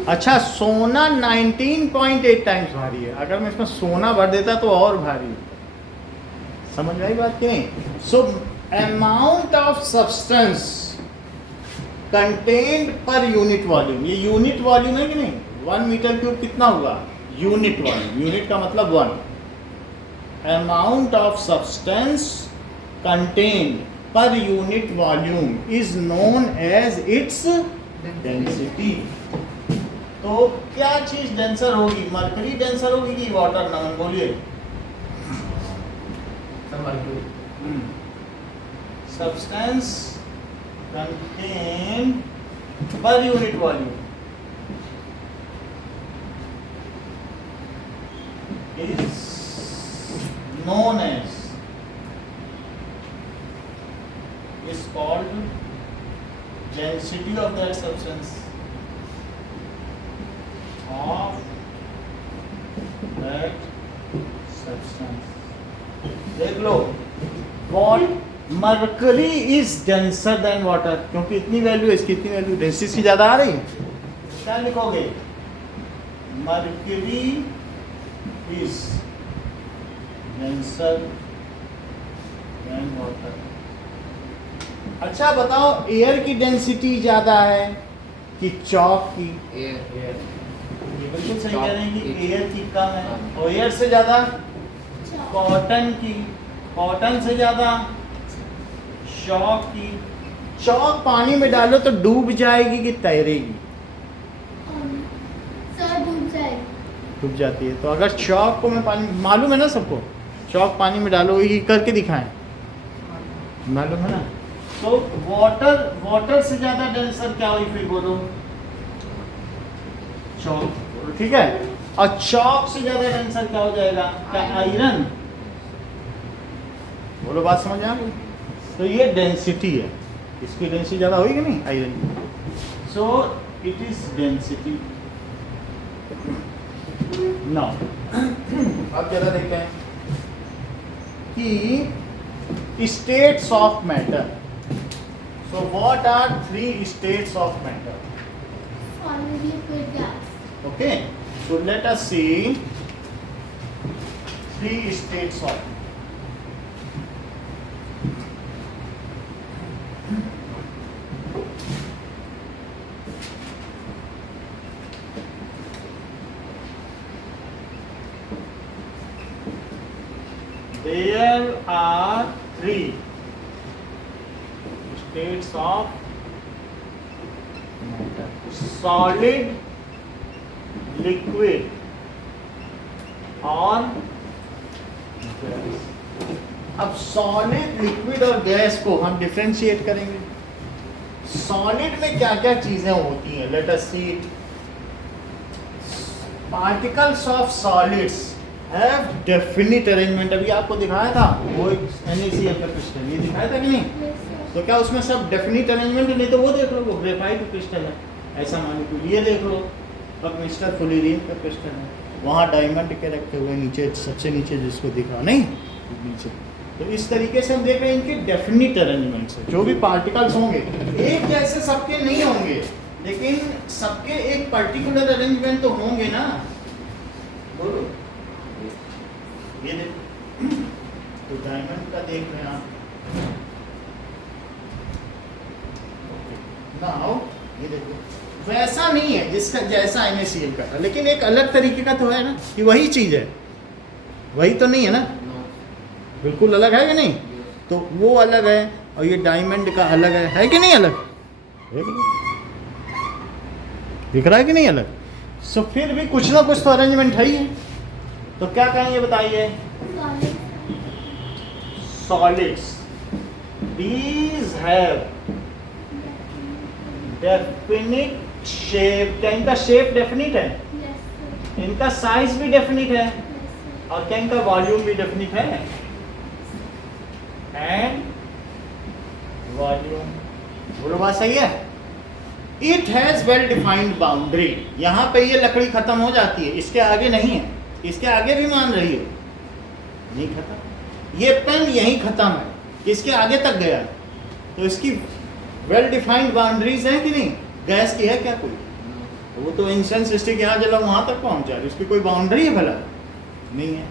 अच्छा, सोना 19.8 टाइम्स भारी है। अगर मैं इसमें सोना भर देता तो और भारी होता। समझ में आई बात की नहीं? सो amount of substance contained per unit volume. ये यूनिट वॉल्यूम है कि नहीं? 1 मीटर क्यूब कितना हुआ? Unit volume. यूनिट का मतलब 1। Amount of substance contained per unit volume is known as its density. तो क्या चीज डेंसर होगी? मरकरी डेंसर होगी कि वाटर? नमन बोलिए। Substance contain per unit volume is known as, is called density of that substance of that substance। देख लो, mercury is denser than water, क्योंकि इतनी वैल्यू है इसकी, इतनी वैल्यू डेंसिटी की ज्यादा आ रही है। क्या लिखोगे? Mercury is denser than water. अच्छा बताओ, एयर की डेंसिटी ज्यादा है कि चॉक की? एयर। ये बिल्कुल सही कह रहे हैं कि चॉक एयर की कम है। और एयर से ज्यादा कॉटन की, कॉटन से ज्यादा चॉक की। चॉक पानी में डालो तो डूब जाएगी कि तैरेगी? सर डूब जाएगी। डूब जाती है। तो अगर चॉक को मैं पानी, मालूम है ना सबको, चॉक पानी में डालो, ये करके दिखाएं, मालूम है ना? तो वाटर से ज्यादा डेंसर क्या हुई फिर बोलो? चॉक। ठीक है। और चॉक से ज्यादा डेंसर क्या हो जाएगा? क्या? आयरन। बोलो बात समझ आ गई? तो ये डेंसिटी है। इसकी डेंसिटी ज्यादा होगी कि नहीं? आयरन की। So it is density. Now अब जरा देखते हैं कि states of matter. So what are 3 states of matter? Solid, liquid, gas. Okay, so let us see 3 states of matter. There are 3 states of matter: solid, liquid और गैस। अब सॉलिड, लिक्विड और गैस को हम डिफरेंशिएट करेंगे। सॉलिड में क्या क्या चीजें होती हैं? Let us see it. Particles of solids have definite arrangement. अभी आपको दिखाया था वो NaCl का क्रिस्टल, ये दिखाया था कि नहीं? Yes, sir. तो क्या उसमें सब डेफिनिट अरेंजमेंट है? नहीं तो वो देख लो, वो ग्रेफाइट क्रिस्टल है, ऐसा मान लो। ये देख लो, अब मिस्टर फुलिरीन का क्वेश्चन है, वहाँ डायमंड के रखे हुए नीचे, सबसे नीचे जिसको दिख रहा नहीं नीचे। तो इस तरीके से हम देख रहे हैं इनके डेफिनिट अरेंजमेंट्स है। जो भी पार्टिकल्स होंगे एक जैसे सबके नहीं होंगे, लेकिन सबके एक पर्टिकुलर अरेंजमेंट तो होंगे ना। बोलो ये देखो, तो डायमंड का देख रहे हैं आप नाउ, ये देखो वैसा नहीं है जिसका जैसा NaCl का था, लेकिन एक अलग तरीके का तो है ना, कि वही चीज है, वही तो नहीं है ना, No. बिल्कुल अलग है कि नहीं। Yes. तो वो अलग है और ये डायमंड का अलग है कि नहीं अलग, है कि नहीं? दिख रहा है कि नहीं अलग। सो फिर भी कुछ ना कुछ तो अरेंजमेंट है ही है। तो क्या कहेंगे बताइए, solids these have definite shape. क्या इनका शेप डेफिनिट है, इनका साइज भी डेफिनिट है, और क्या इनका वॉल्यूम भी डेफिनिट है, एंड वॉल्यूम। बोलो बात सही है। It has well defined boundary. यहाँ पे ये लकड़ी खत्म हो जाती है, इसके आगे नहीं है, इसके आगे भी मान रही हो नहीं खत्म। ये पेन यहीं खत्म है, इसके आगे तक गया है, तो इसकी वेल डिफाइंड बाउंड्रीज है कि नहीं। गैस की है क्या कोई, No. वो तो इंसेंस स्टिक यहाँ जला वहाँ तक पहुँच जा रही है, उसकी कोई बाउंड्री है भला, नहीं है।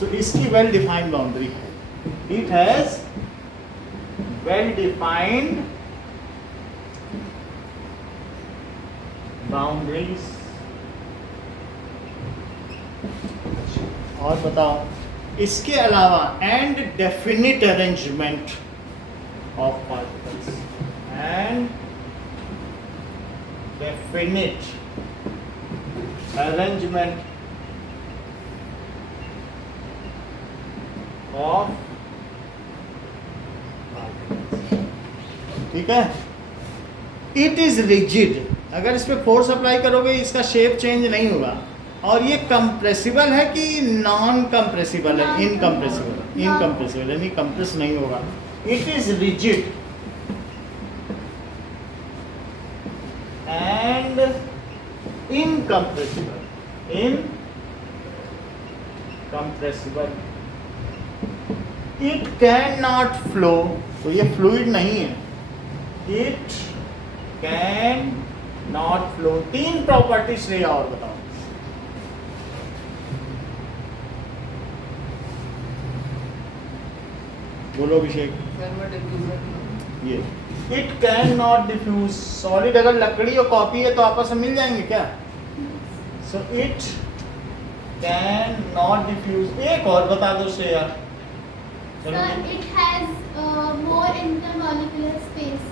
सो इसकी वेल डिफाइंड बाउंड्री है। It has well defined boundaries. और बताओ इसके अलावा, and definite arrangement of particles, and definite arrangement of particles. ठीक है। It is rigid. अगर इस पर फोर्स अप्लाई करोगे इसका शेप चेंज नहीं होगा। और ये कंप्रेसिबल है कि नॉन कंप्रेसिबल है, इनकम्प्रेसिबल, इनकम्प्रेसिबल यानी कंप्रेस नहीं होगा। It is rigid and incompressible, incompressible. It can not flow, तो ये फ्लूइड नहीं है। It can not flow. 3 properties ले और बताओ। बोलो अभिषेक। Sir, मैं diffusion ये it can not diffuse. Solid अगर लकड़ी और कॉपी है तो आपस में मिल जाएंगे क्या। So it can not diffuse. एक और बता दो श्रेया। चलो It has more intermolecular space.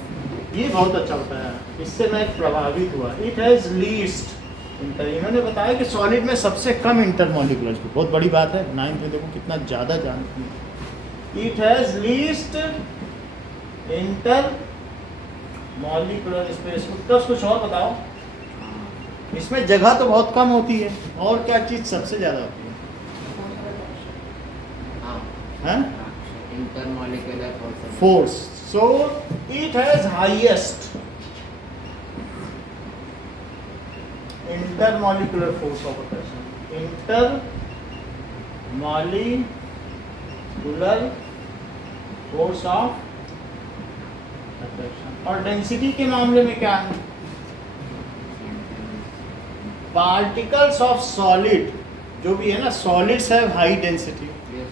ये बहुत अच्छा बताया, इससे मैं प्रभावित हुआ। It has least inter. इन्होंने बताया कि सॉलिड में सबसे कम इंटरमॉलिकुलर, बहुत बड़ी बात है। 9th में देखो कितना ज़्यादा जानती है। It has least intermolecular space. उत्तर कुछ और बताओ। इसमें जगह तो बहुत कम होती है, और क्या चीज़ सबसे ज़्यादा होती है? Intermolecular force. Force. So it has highest intermolecular force of attraction. Intermolecular force of attraction. और डेंसिटी के मामले में क्या है? पार्टिकल्स ऑफ सॉलिड जो भी है ना, solids have high density. Yes.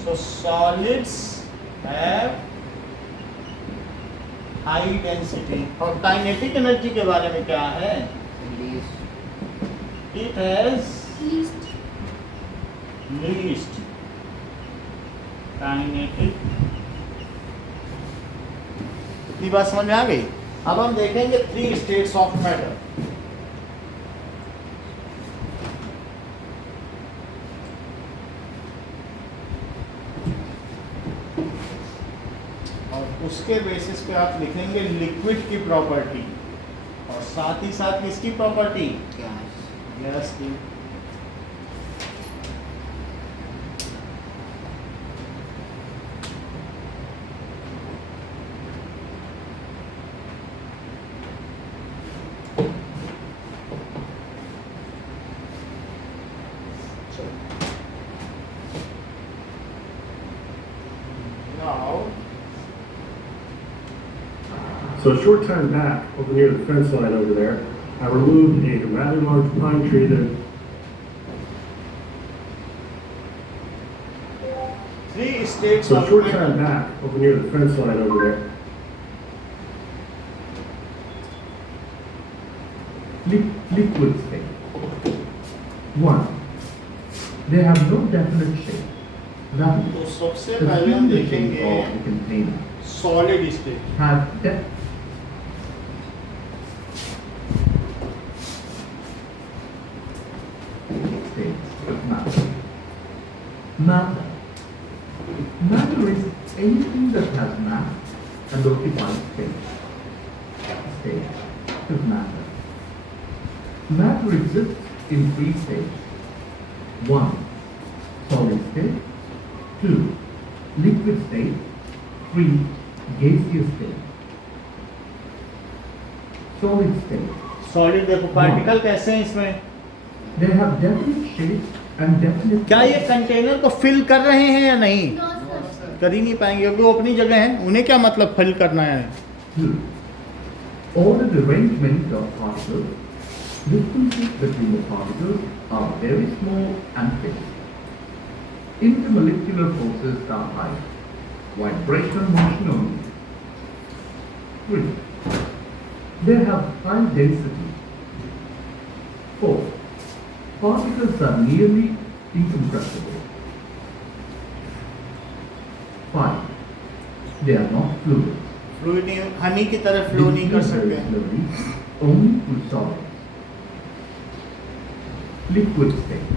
So solids have high density. और काइनेटिक एनर्जी के बारे में क्या है? Least. It has Least. least kinetic. इतनी बात समझ में आ गई। अब हम देखेंगे 3 states of matter। उसके बेसिस पे आप लिखेंगे लिक्विड की प्रॉपर्टी, और साथ ही साथ किसकी प्रॉपर्टी? Gas. गैस की। So a short time back, over near the fence line over there, I removed a rather large pine tree that 3 states So a of short matter. time back, over near the fence line over there, liquid state. 1. They have no definite shape. That तो is, सबसे the पहले हम shape देखेंगे of the container solid state. has depth. States of matter. Matter. Matter is anything that has mass and occupies space. State is matter. Matter exists in 3 states. 1. Solid state. 2. Liquid state. 3. Gaseous state. Solid state. Solid देखो पार्टिकल कैसे हैं इसमें. They have definite shape and definite. क्या ये कंटेनर को फिल कर रहे हैं या नहीं? No, sir. कर ही नहीं पाएंगे क्योंकि वो अपनी जगह है. उन्हें क्या मतलब फिल करना है? 2. Ordered arrangement of particles. Distances between the particles are very small and fixed. Intermolecular forces are high. Vibration motion only. 3. They have high density. 4. Particles are nearly incompressible. 5. They are not fluid. Fluid नहीं, हनी की तरह फ्लो नहीं कर सकते. Slowly, only through solid. Liquid state.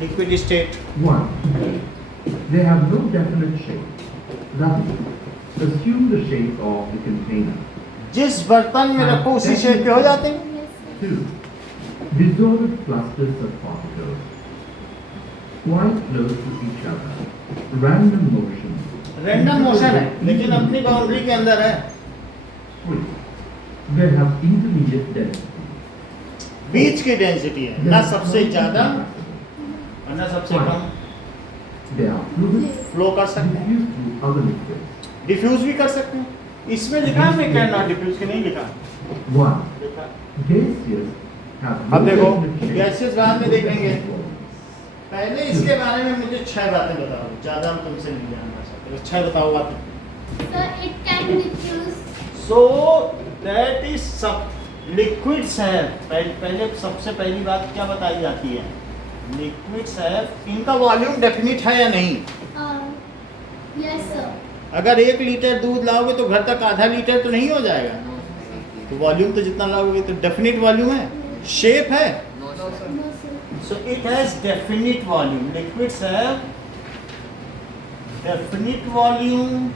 Liquid state. 1. They have no definite shape. That is, assume the shape of the container. जिस बर्तन में रखो उसी शेप के हो जाते हैं. Yes, sir. 2. Dissolved clusters of particles. Quite close to each other. Random motion. Random motion है लेकिन अपनी बाउंड्री के अंदर है. 3. They have intermediate density. बीच की डेंसिटी है, They ना are सबसे not ज्यादा incompressible. और ना सबसे कम. They are fluid. फ्लो कर सकते हैं, Diffused through other liquids. Diffuse भी कर सकते हैं. इसमें लिखा है मैं कैन नॉट डिफ्यूज के नहीं लिखा. 1. लिखा. Gaseous have अब no देखो, definite shape. gaseous बाद में देखेंगे. पहले इसके बारे में मुझे 6 बातें बताओ, ज्यादा हम तुमसे नहीं जानना चाहते. 6 बताओ बातें. Sir, it can diffuse. So that is सब लिक्विड्स है. पहले सबसे पहली बात क्या बताई जाती है? लिक्विड्स है, इनका वॉल्यूम डेफिनिट है या नहीं? Yes, sir. अगर 1 लीटर दूध लाओगे तो घर तक आधा लीटर तो नहीं हो जाएगा. तो वॉल्यूम तो जितना लाओगे तो डेफिनिट वॉल्यूम है. शेप है, No, No, sir. sir. No, sir. so it has definite volume. Liquids have definite volume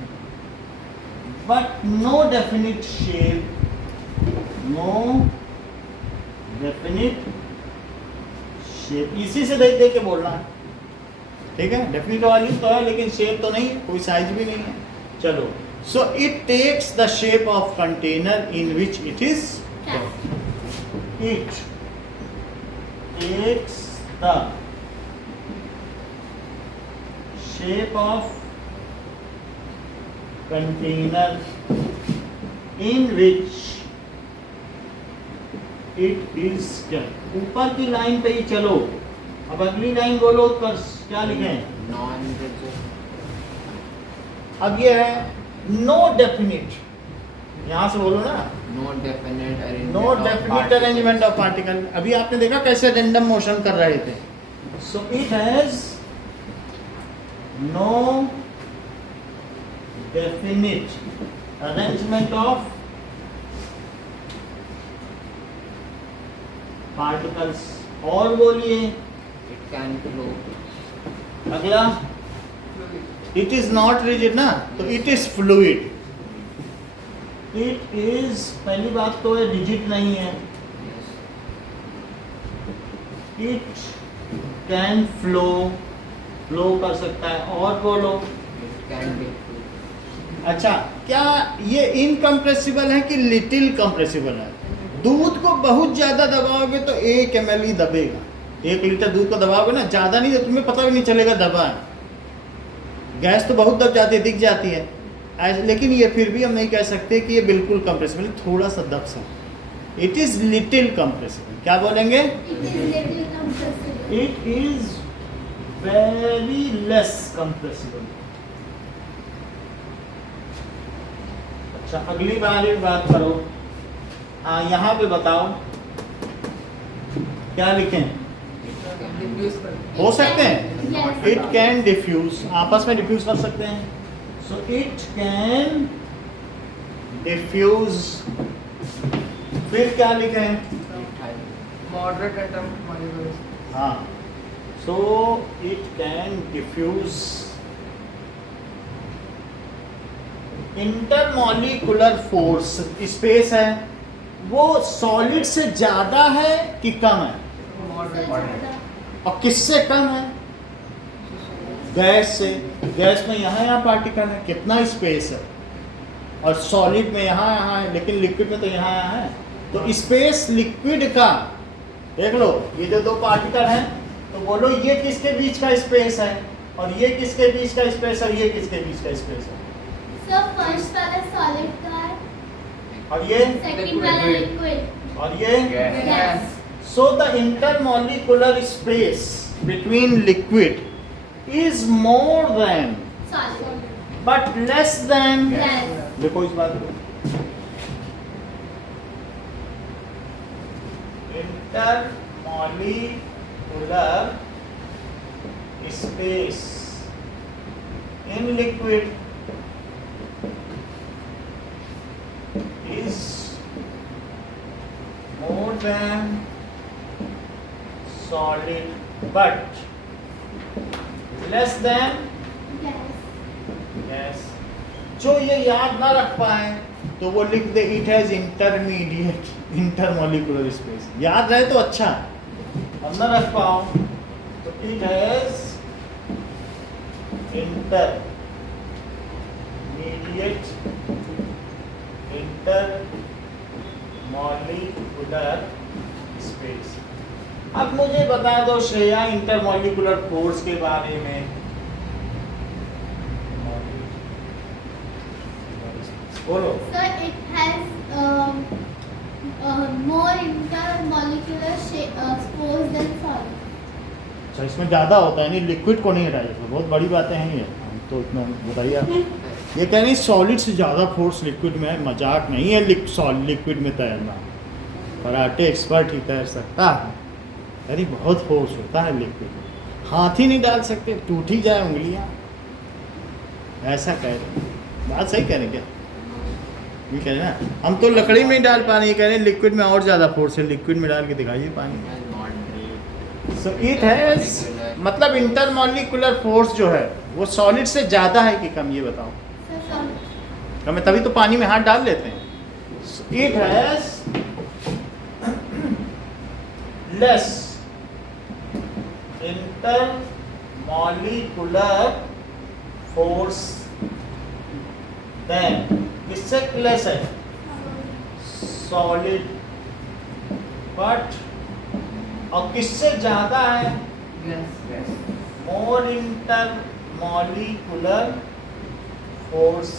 but no definite shape. No definite shape. इसी से देख देख के बोलना है, ठीक है? डेफिनेट वॉल्यूम तो है लेकिन शेप तो नहीं है, कोई साइज भी नहीं है. चलो, so it takes the shape of container in which it is. It takes the shape of container in which it is kept. ऊपर की लाइन पे ही चलो. अब अगली लाइन बोलो कर क्या लिखे? Non-rigid. अब ये है नो डेफिनिट. यहाँ से बोलो ना, No definite arrangement. No of definite particles. Arrangement of particle. अभी आपने देखा कैसे रैंडम मोशन कर रहे थे. So it has no definite arrangement of particles. और बोलिए It can flow. अगला. इट इज नॉट रिजिड ना, तो it is fluid. It is, पहली बात तो है रिजिड नहीं है. Yes. It can flow, flow कर सकता है. और बोलो. It can be fluid. अच्छा, क्या ये इनकम्प्रेसिबल है कि लिटिल कंप्रेसिबल है? दूध को बहुत ज़्यादा दबाओगे तो 1 ml ही दबेगा. 1 लीटर दूध को दबाओगे ना, ज़्यादा नहीं तो तुम्हें पता भी नहीं चलेगा दबा है. गैस तो बहुत दब जाती है, दिख जाती है. लेकिन ये फिर भी हम नहीं कह सकते कि ये बिल्कुल कंप्रेसिबल, थोड़ा सा दब सा। It is little compressible. क्या बोलेंगे? It is little compressible. It is very less compressible. अच्छा, अगली बात करो। यहाँ पे बताओ क्या लिखें? डिफ्यूज कर हो सकते हैं। Yes. इट कैन डिफ्यूज, आपस में डिफ्यूज कर सकते हैं। So it can diffuse. फिर क्या लिखें? moderate intermolecular space. हाँ, so it can diffuse. Intermolecular force space है, वो सॉलिड से ज्यादा है कि कम है? Moderate. और किससे कम है? गैस से। गैस में यहाँ पार्टिकल है, कितना स्पेस है? और सॉलिड में यहाँ है, लेकिन लिक्विड में तो यहाँ है। तो स्पेस लिक्विड का देख लो, ये जो दो पार्टिकल हैं, तो बोलो ये किसके बीच का स्पेस है, और ये किसके बीच का स्पेस है, और ये किसके बीच का स्पेस है? So first वाला solid का है, और ये, second वाला liquid. और ये। Gas. So the intermolecular space between liquid is more than Solid. but less than। Gas. देखो इस बात को, intermolecular space in liquid is more than solid but less than Gas. gas। जो ये याद ना रख पाए तो वो लिख दे it has intermediate intermolecular space. याद रहे तो अच्छा, और ना रख पाओ तो it has intermediate intermolecular space. अब मुझे बता दो श्रेया, इंटरमॉलिक्यूलर फोर्स के बारे में बोलो। So it has more intermolecular force than solid. अच्छा, इसमें ज़्यादा होता है, नहीं लिक्विड को नहीं हटाया इसमें, बहुत बड़ी बातें हैं ये, हम तो इतना बताइए आप। ये कह रही सॉलिड से ज़्यादा फोर्स लिक्विड में है, मजाक नहीं है लिक्विड में तैरना। कराटे एक्सपर्ट ही तैर सकता है, अरे बहुत फोर्स होता है लिक्विड में, हाथ ही नहीं डाल सकते, टूट ही जाए उंगलियाँ। ऐसा कह रहे, बात सही कह रहे क्या? ये कह रहे ना, हम तो लकड़ी में ही डाल पा रहे हैं, कह रहे हैं लिक्विड में और ज़्यादा फोर्स है, लिक्विड में डाल के दिखाइए पानी। सो इट हैज, मतलब इंटरमॉलिक्यूलर फोर्स जो है वो सॉलिड से ज़्यादा है कि कम, ये बताओ। So solid. हमें तभी तो पानी में हाथ डाल लेते हैं। It has less intermolecular force than, किससे लेस है? सॉलिड। बट और किससे ज्यादा है? Gas. More intermolecular force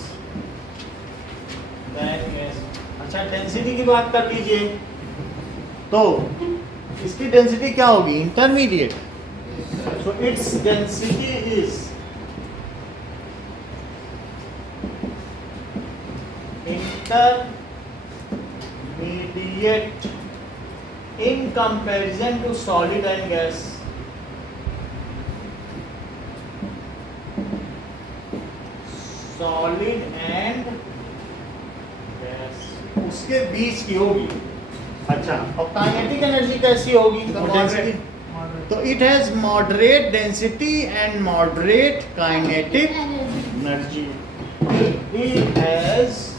than gas. अच्छा, डेंसिटी की बात कर लीजिए, तो इसकी डेंसिटी क्या होगी? Intermediate. So its density is intermediate in comparison to solid and gas। solid and gas उसके बीच की होगी। अच्छा, और काइनेटिक एनर्जी कैसी होगी? डेंसिटी। तो it has moderate density and moderate kinetic Energy. Energy. It has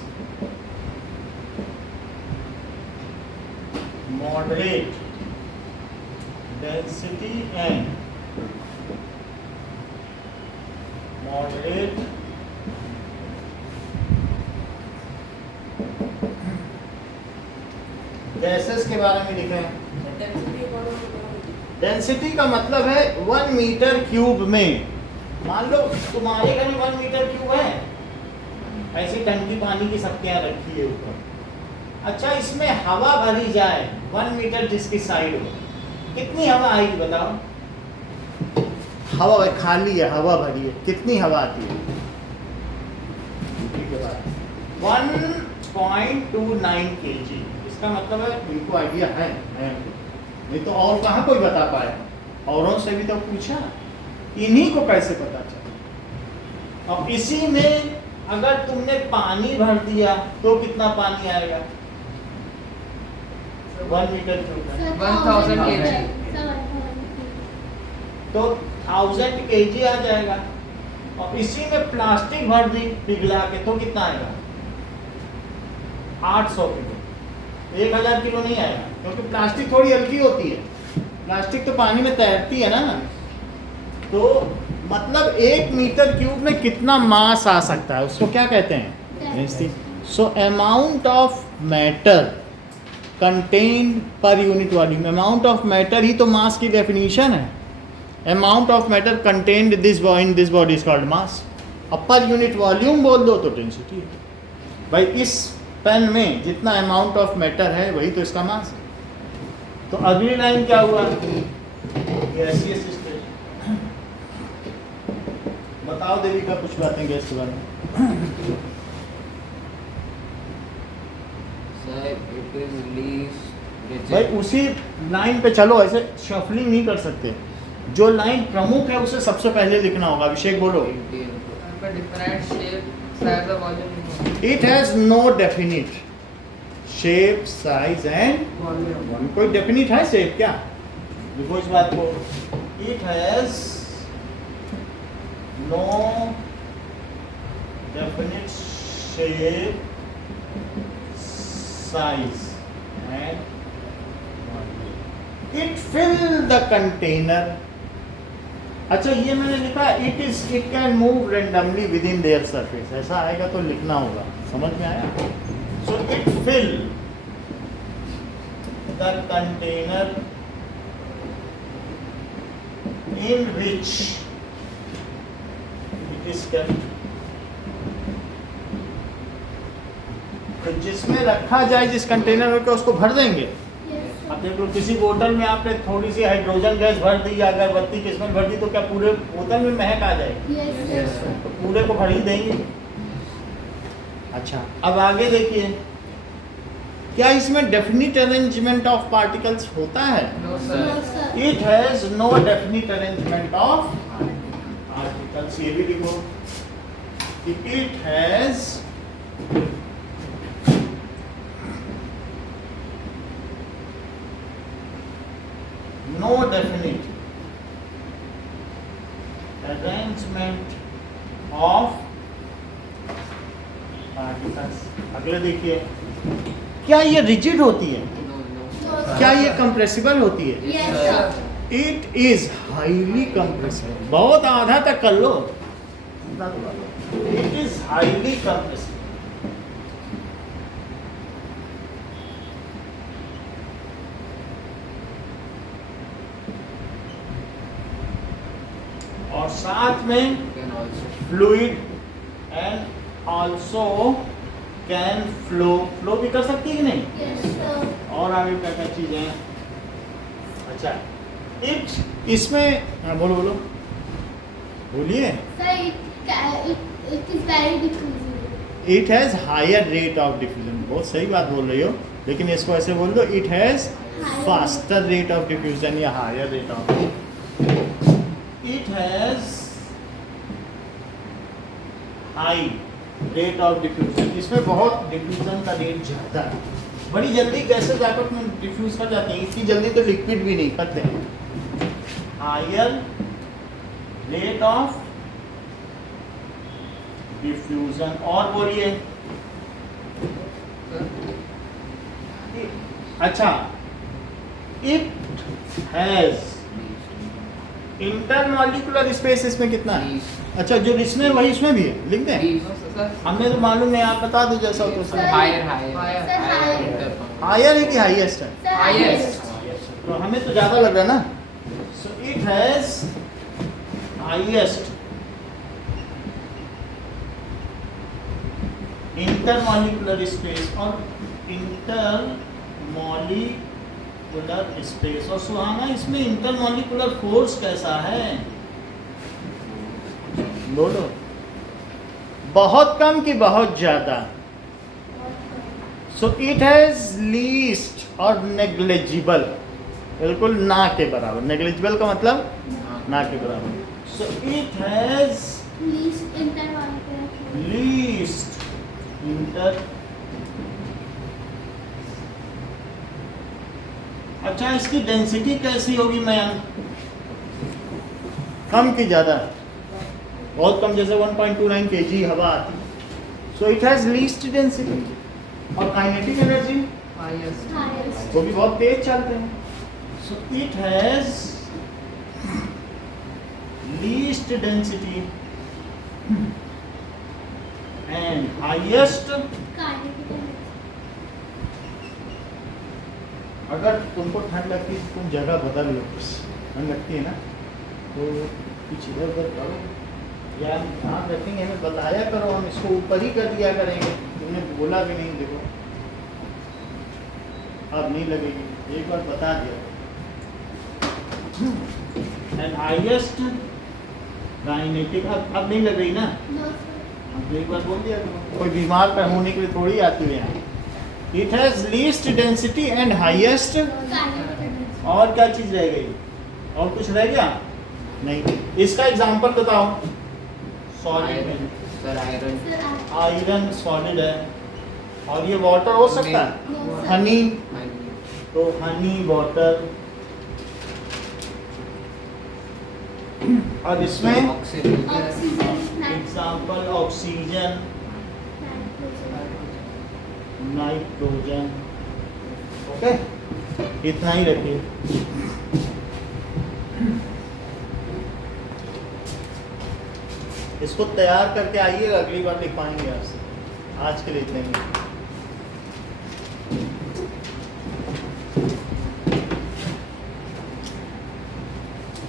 moderate density and moderate gases के बारे में लिखे हैं। डेंसिटी का मतलब है 1 मीटर क्यूब में। मान लो तुम्हारे घर में 1 मीटर क्यूब है, ऐसी टंकी पानी की सबके यहाँ रखी है ऊपर। अच्छा, इसमें हवा भरी जाए 1 मीटर जिसकी साइड हो, कितनी हवा आएगी बताओ? हवा खाली है, हवा भरी है, कितनी हवा आती है? 1.29 kg। इसका मतलब है इनको आइडिया है नहीं तो और कहाँ कोई बता पाया? औरों से भी तो पूछा, इन्हीं को कैसे पता चला? अब इसी में अगर तुमने पानी भर दिया तो कितना पानी आएगा? 1 मीटर क्यूब है 1000 kg। तो 1000 kg आ जाएगा। और इसी में प्लास्टिक भर दी पिघला के तो कितना आएगा? 800 किलो। 1000 किलो नहीं आएगा, क्योंकि प्लास्टिक थोड़ी हल्की होती है, प्लास्टिक तो पानी में तैरती है ना। तो मतलब 1 मीटर क्यूब में कितना मास आ सकता है, उसको क्या कहते हैं? So amount of matter contained per unit volume. Amount of matter ही तो मास की डेफिनेशन है। Amount of matter contained in this body is called mass. अब पर यूनिट वॉल्यूम बोल दो तो डेंसिटी है। भाई इस पेन में जितना अमाउंट ऑफ मैटर है वही तो इसका मास है। तो अगली लाइन क्या हुआ? गैसीय सिस्टम। बताओ देविका कुछ बातें गैस के बारे में। Sir, it is least भाई rigid. उसी लाइन पे चलो, ऐसे शफलिंग नहीं कर सकते। जो लाइन प्रमुख है उसे सबसे पहले लिखना होगा। अभिषेक बोलो। पर डिफरेंट शेप, साइज और वॉल्यूम नहीं होता। It has no definite shape, size and volume. कोई डेफिनिट है शेप क्या? देखो इस बात को, it has no definite shape, size and it fill the container. अच्छा, ये मैंने लिखा it can move randomly within their surface. ऐसा आएगा तो लिखना होगा। समझ में आया? So it fill the container in which it is kept. तो जिसमें रखा जाए, जिस कंटेनर में, उसको भर देंगे। अब देख लो, किसी बोतल में आपने थोड़ी सी हाइड्रोजन गैस भर दी या अगरबत्ती किस्मत भर दी तो क्या पूरे बोतल में महक आ जाएगी? तो पूरे को भर ही देंगे। अच्छा, अब आगे देखिए, क्या इसमें डेफिनिट अरेंजमेंट ऑफ पार्टिकल्स होता है? No sir. It has no definite arrangement of particles. ये भी लिखो, इट हैज no definite arrangement of particles। अगले देखिए, क्या ये रिजिड होती है? No, no. क्या ये कंप्रेसिबल होती है? Yes, sir. It is highly compressible. बहुत आधा तक कर लो। It is highly compressible. और साथ में Can also. Fluid and also can flow. Flow भी कर सकती है कि नहीं? Yes, sir. और आगे क्या क्या चीजें? अच्छा, इट इसमें, हाँ बोलो बोलो, बोलिए। Sir, it is very diffusible. It has higher rate of diffusion. बहुत सही बात बोल रही हो, लेकिन इसको ऐसे बोल दो, it has faster rate of diffusion या higher rate of. It has high rate of diffusion. इसमें बहुत डिफ्यूजन का रेट ज़्यादा है। बड़ी जल्दी गैसेज आपस में डिफ्यूज कर जाती हैं। इतनी जल्दी तो लिक्विड भी नहीं करते हैं। Higher rate of diffusion. और बोलिए। अच्छा, इट हैज इंटरमॉलिक्यूलर स्पेस। इसमें कितना है? Least. अच्छा, जो इसमें वही इसमें भी है, लिख दें? Least. No sir. हमें तो मालूम नहीं, आप बता दो जैसा हो तो sir. Higher, higher. Higher. Sir, higher. Intercom. Higher है कि हाईएस्ट है? Sir, Highest. तो हमें तो ज़्यादा लग रहा है ना। सो it has highest intermolecular space और इंटरमॉलिक्यूलर स्पेस। और सुहाना इसमें इंटरमॉलिक्यूलर फोर्स कैसा है? बोलो, बहुत कम कि बहुत ज्यादा? सो इट हैज लीस्ट और नेग्लिजिबल, बिल्कुल ना के बराबर। नेग्लिजिबल का मतलब ना के बराबर। सो it has Least intermolecular. Least inter. अच्छा, इसकी डेंसिटी कैसी होगी मैम? कम की ज्यादा? बहुत कम, जैसे 1.29 kg हवा आती। सो इट हैज लीस्ट डेंसिटी। और काइनेटिक एनर्जी Highest. Highest. वो भी बहुत तेज चलते हैं। So it has least density and highest. Kinetic energy. अगर तुमको ठंड लगती है तो तुम जगह बदल लो, ठंड लगती है ना, तो कुछ इधर उधर करो या ध्यान रखेंगे, हमें बताया करो, हम इसको ऊपर ही कर दिया करेंगे। तुमने बोला भी नहीं, देखो अब नहीं लगेगी, एक बार बता दिया। एंड हाईएस्ट काइनेटिक, अब नहीं लगेगी ना, No, sir. अब एक बार बोल दिया करो। कोई बीमार का होने के लिए थोड़ी आती है यहाँ। It has least density and highest. Kinetic energy. और क्या चीज रह गई? और कुछ रह गया? नहीं। इसका एग्जांपल बताओ। सॉलिड में sir iron. Sir, iron solid है, और ये वाटर हो सकता है। no, sir. हनी, तो हनी वाटर। और इसमें oxygen. Oxygen. Example oxygen, Nitrogen. Nitrogen. Okay, इतना ही रखिए। इसको तैयार करके आइएगा, अगली बार लिखवाएंगे आपसे। आज के लिए इतने ही।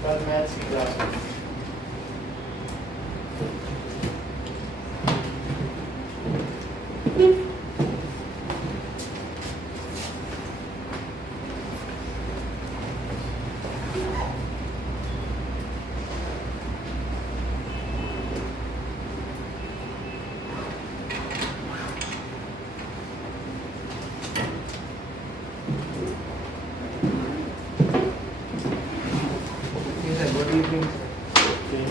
कल मैथ्स की क्लास होगी। Good evening. Okay.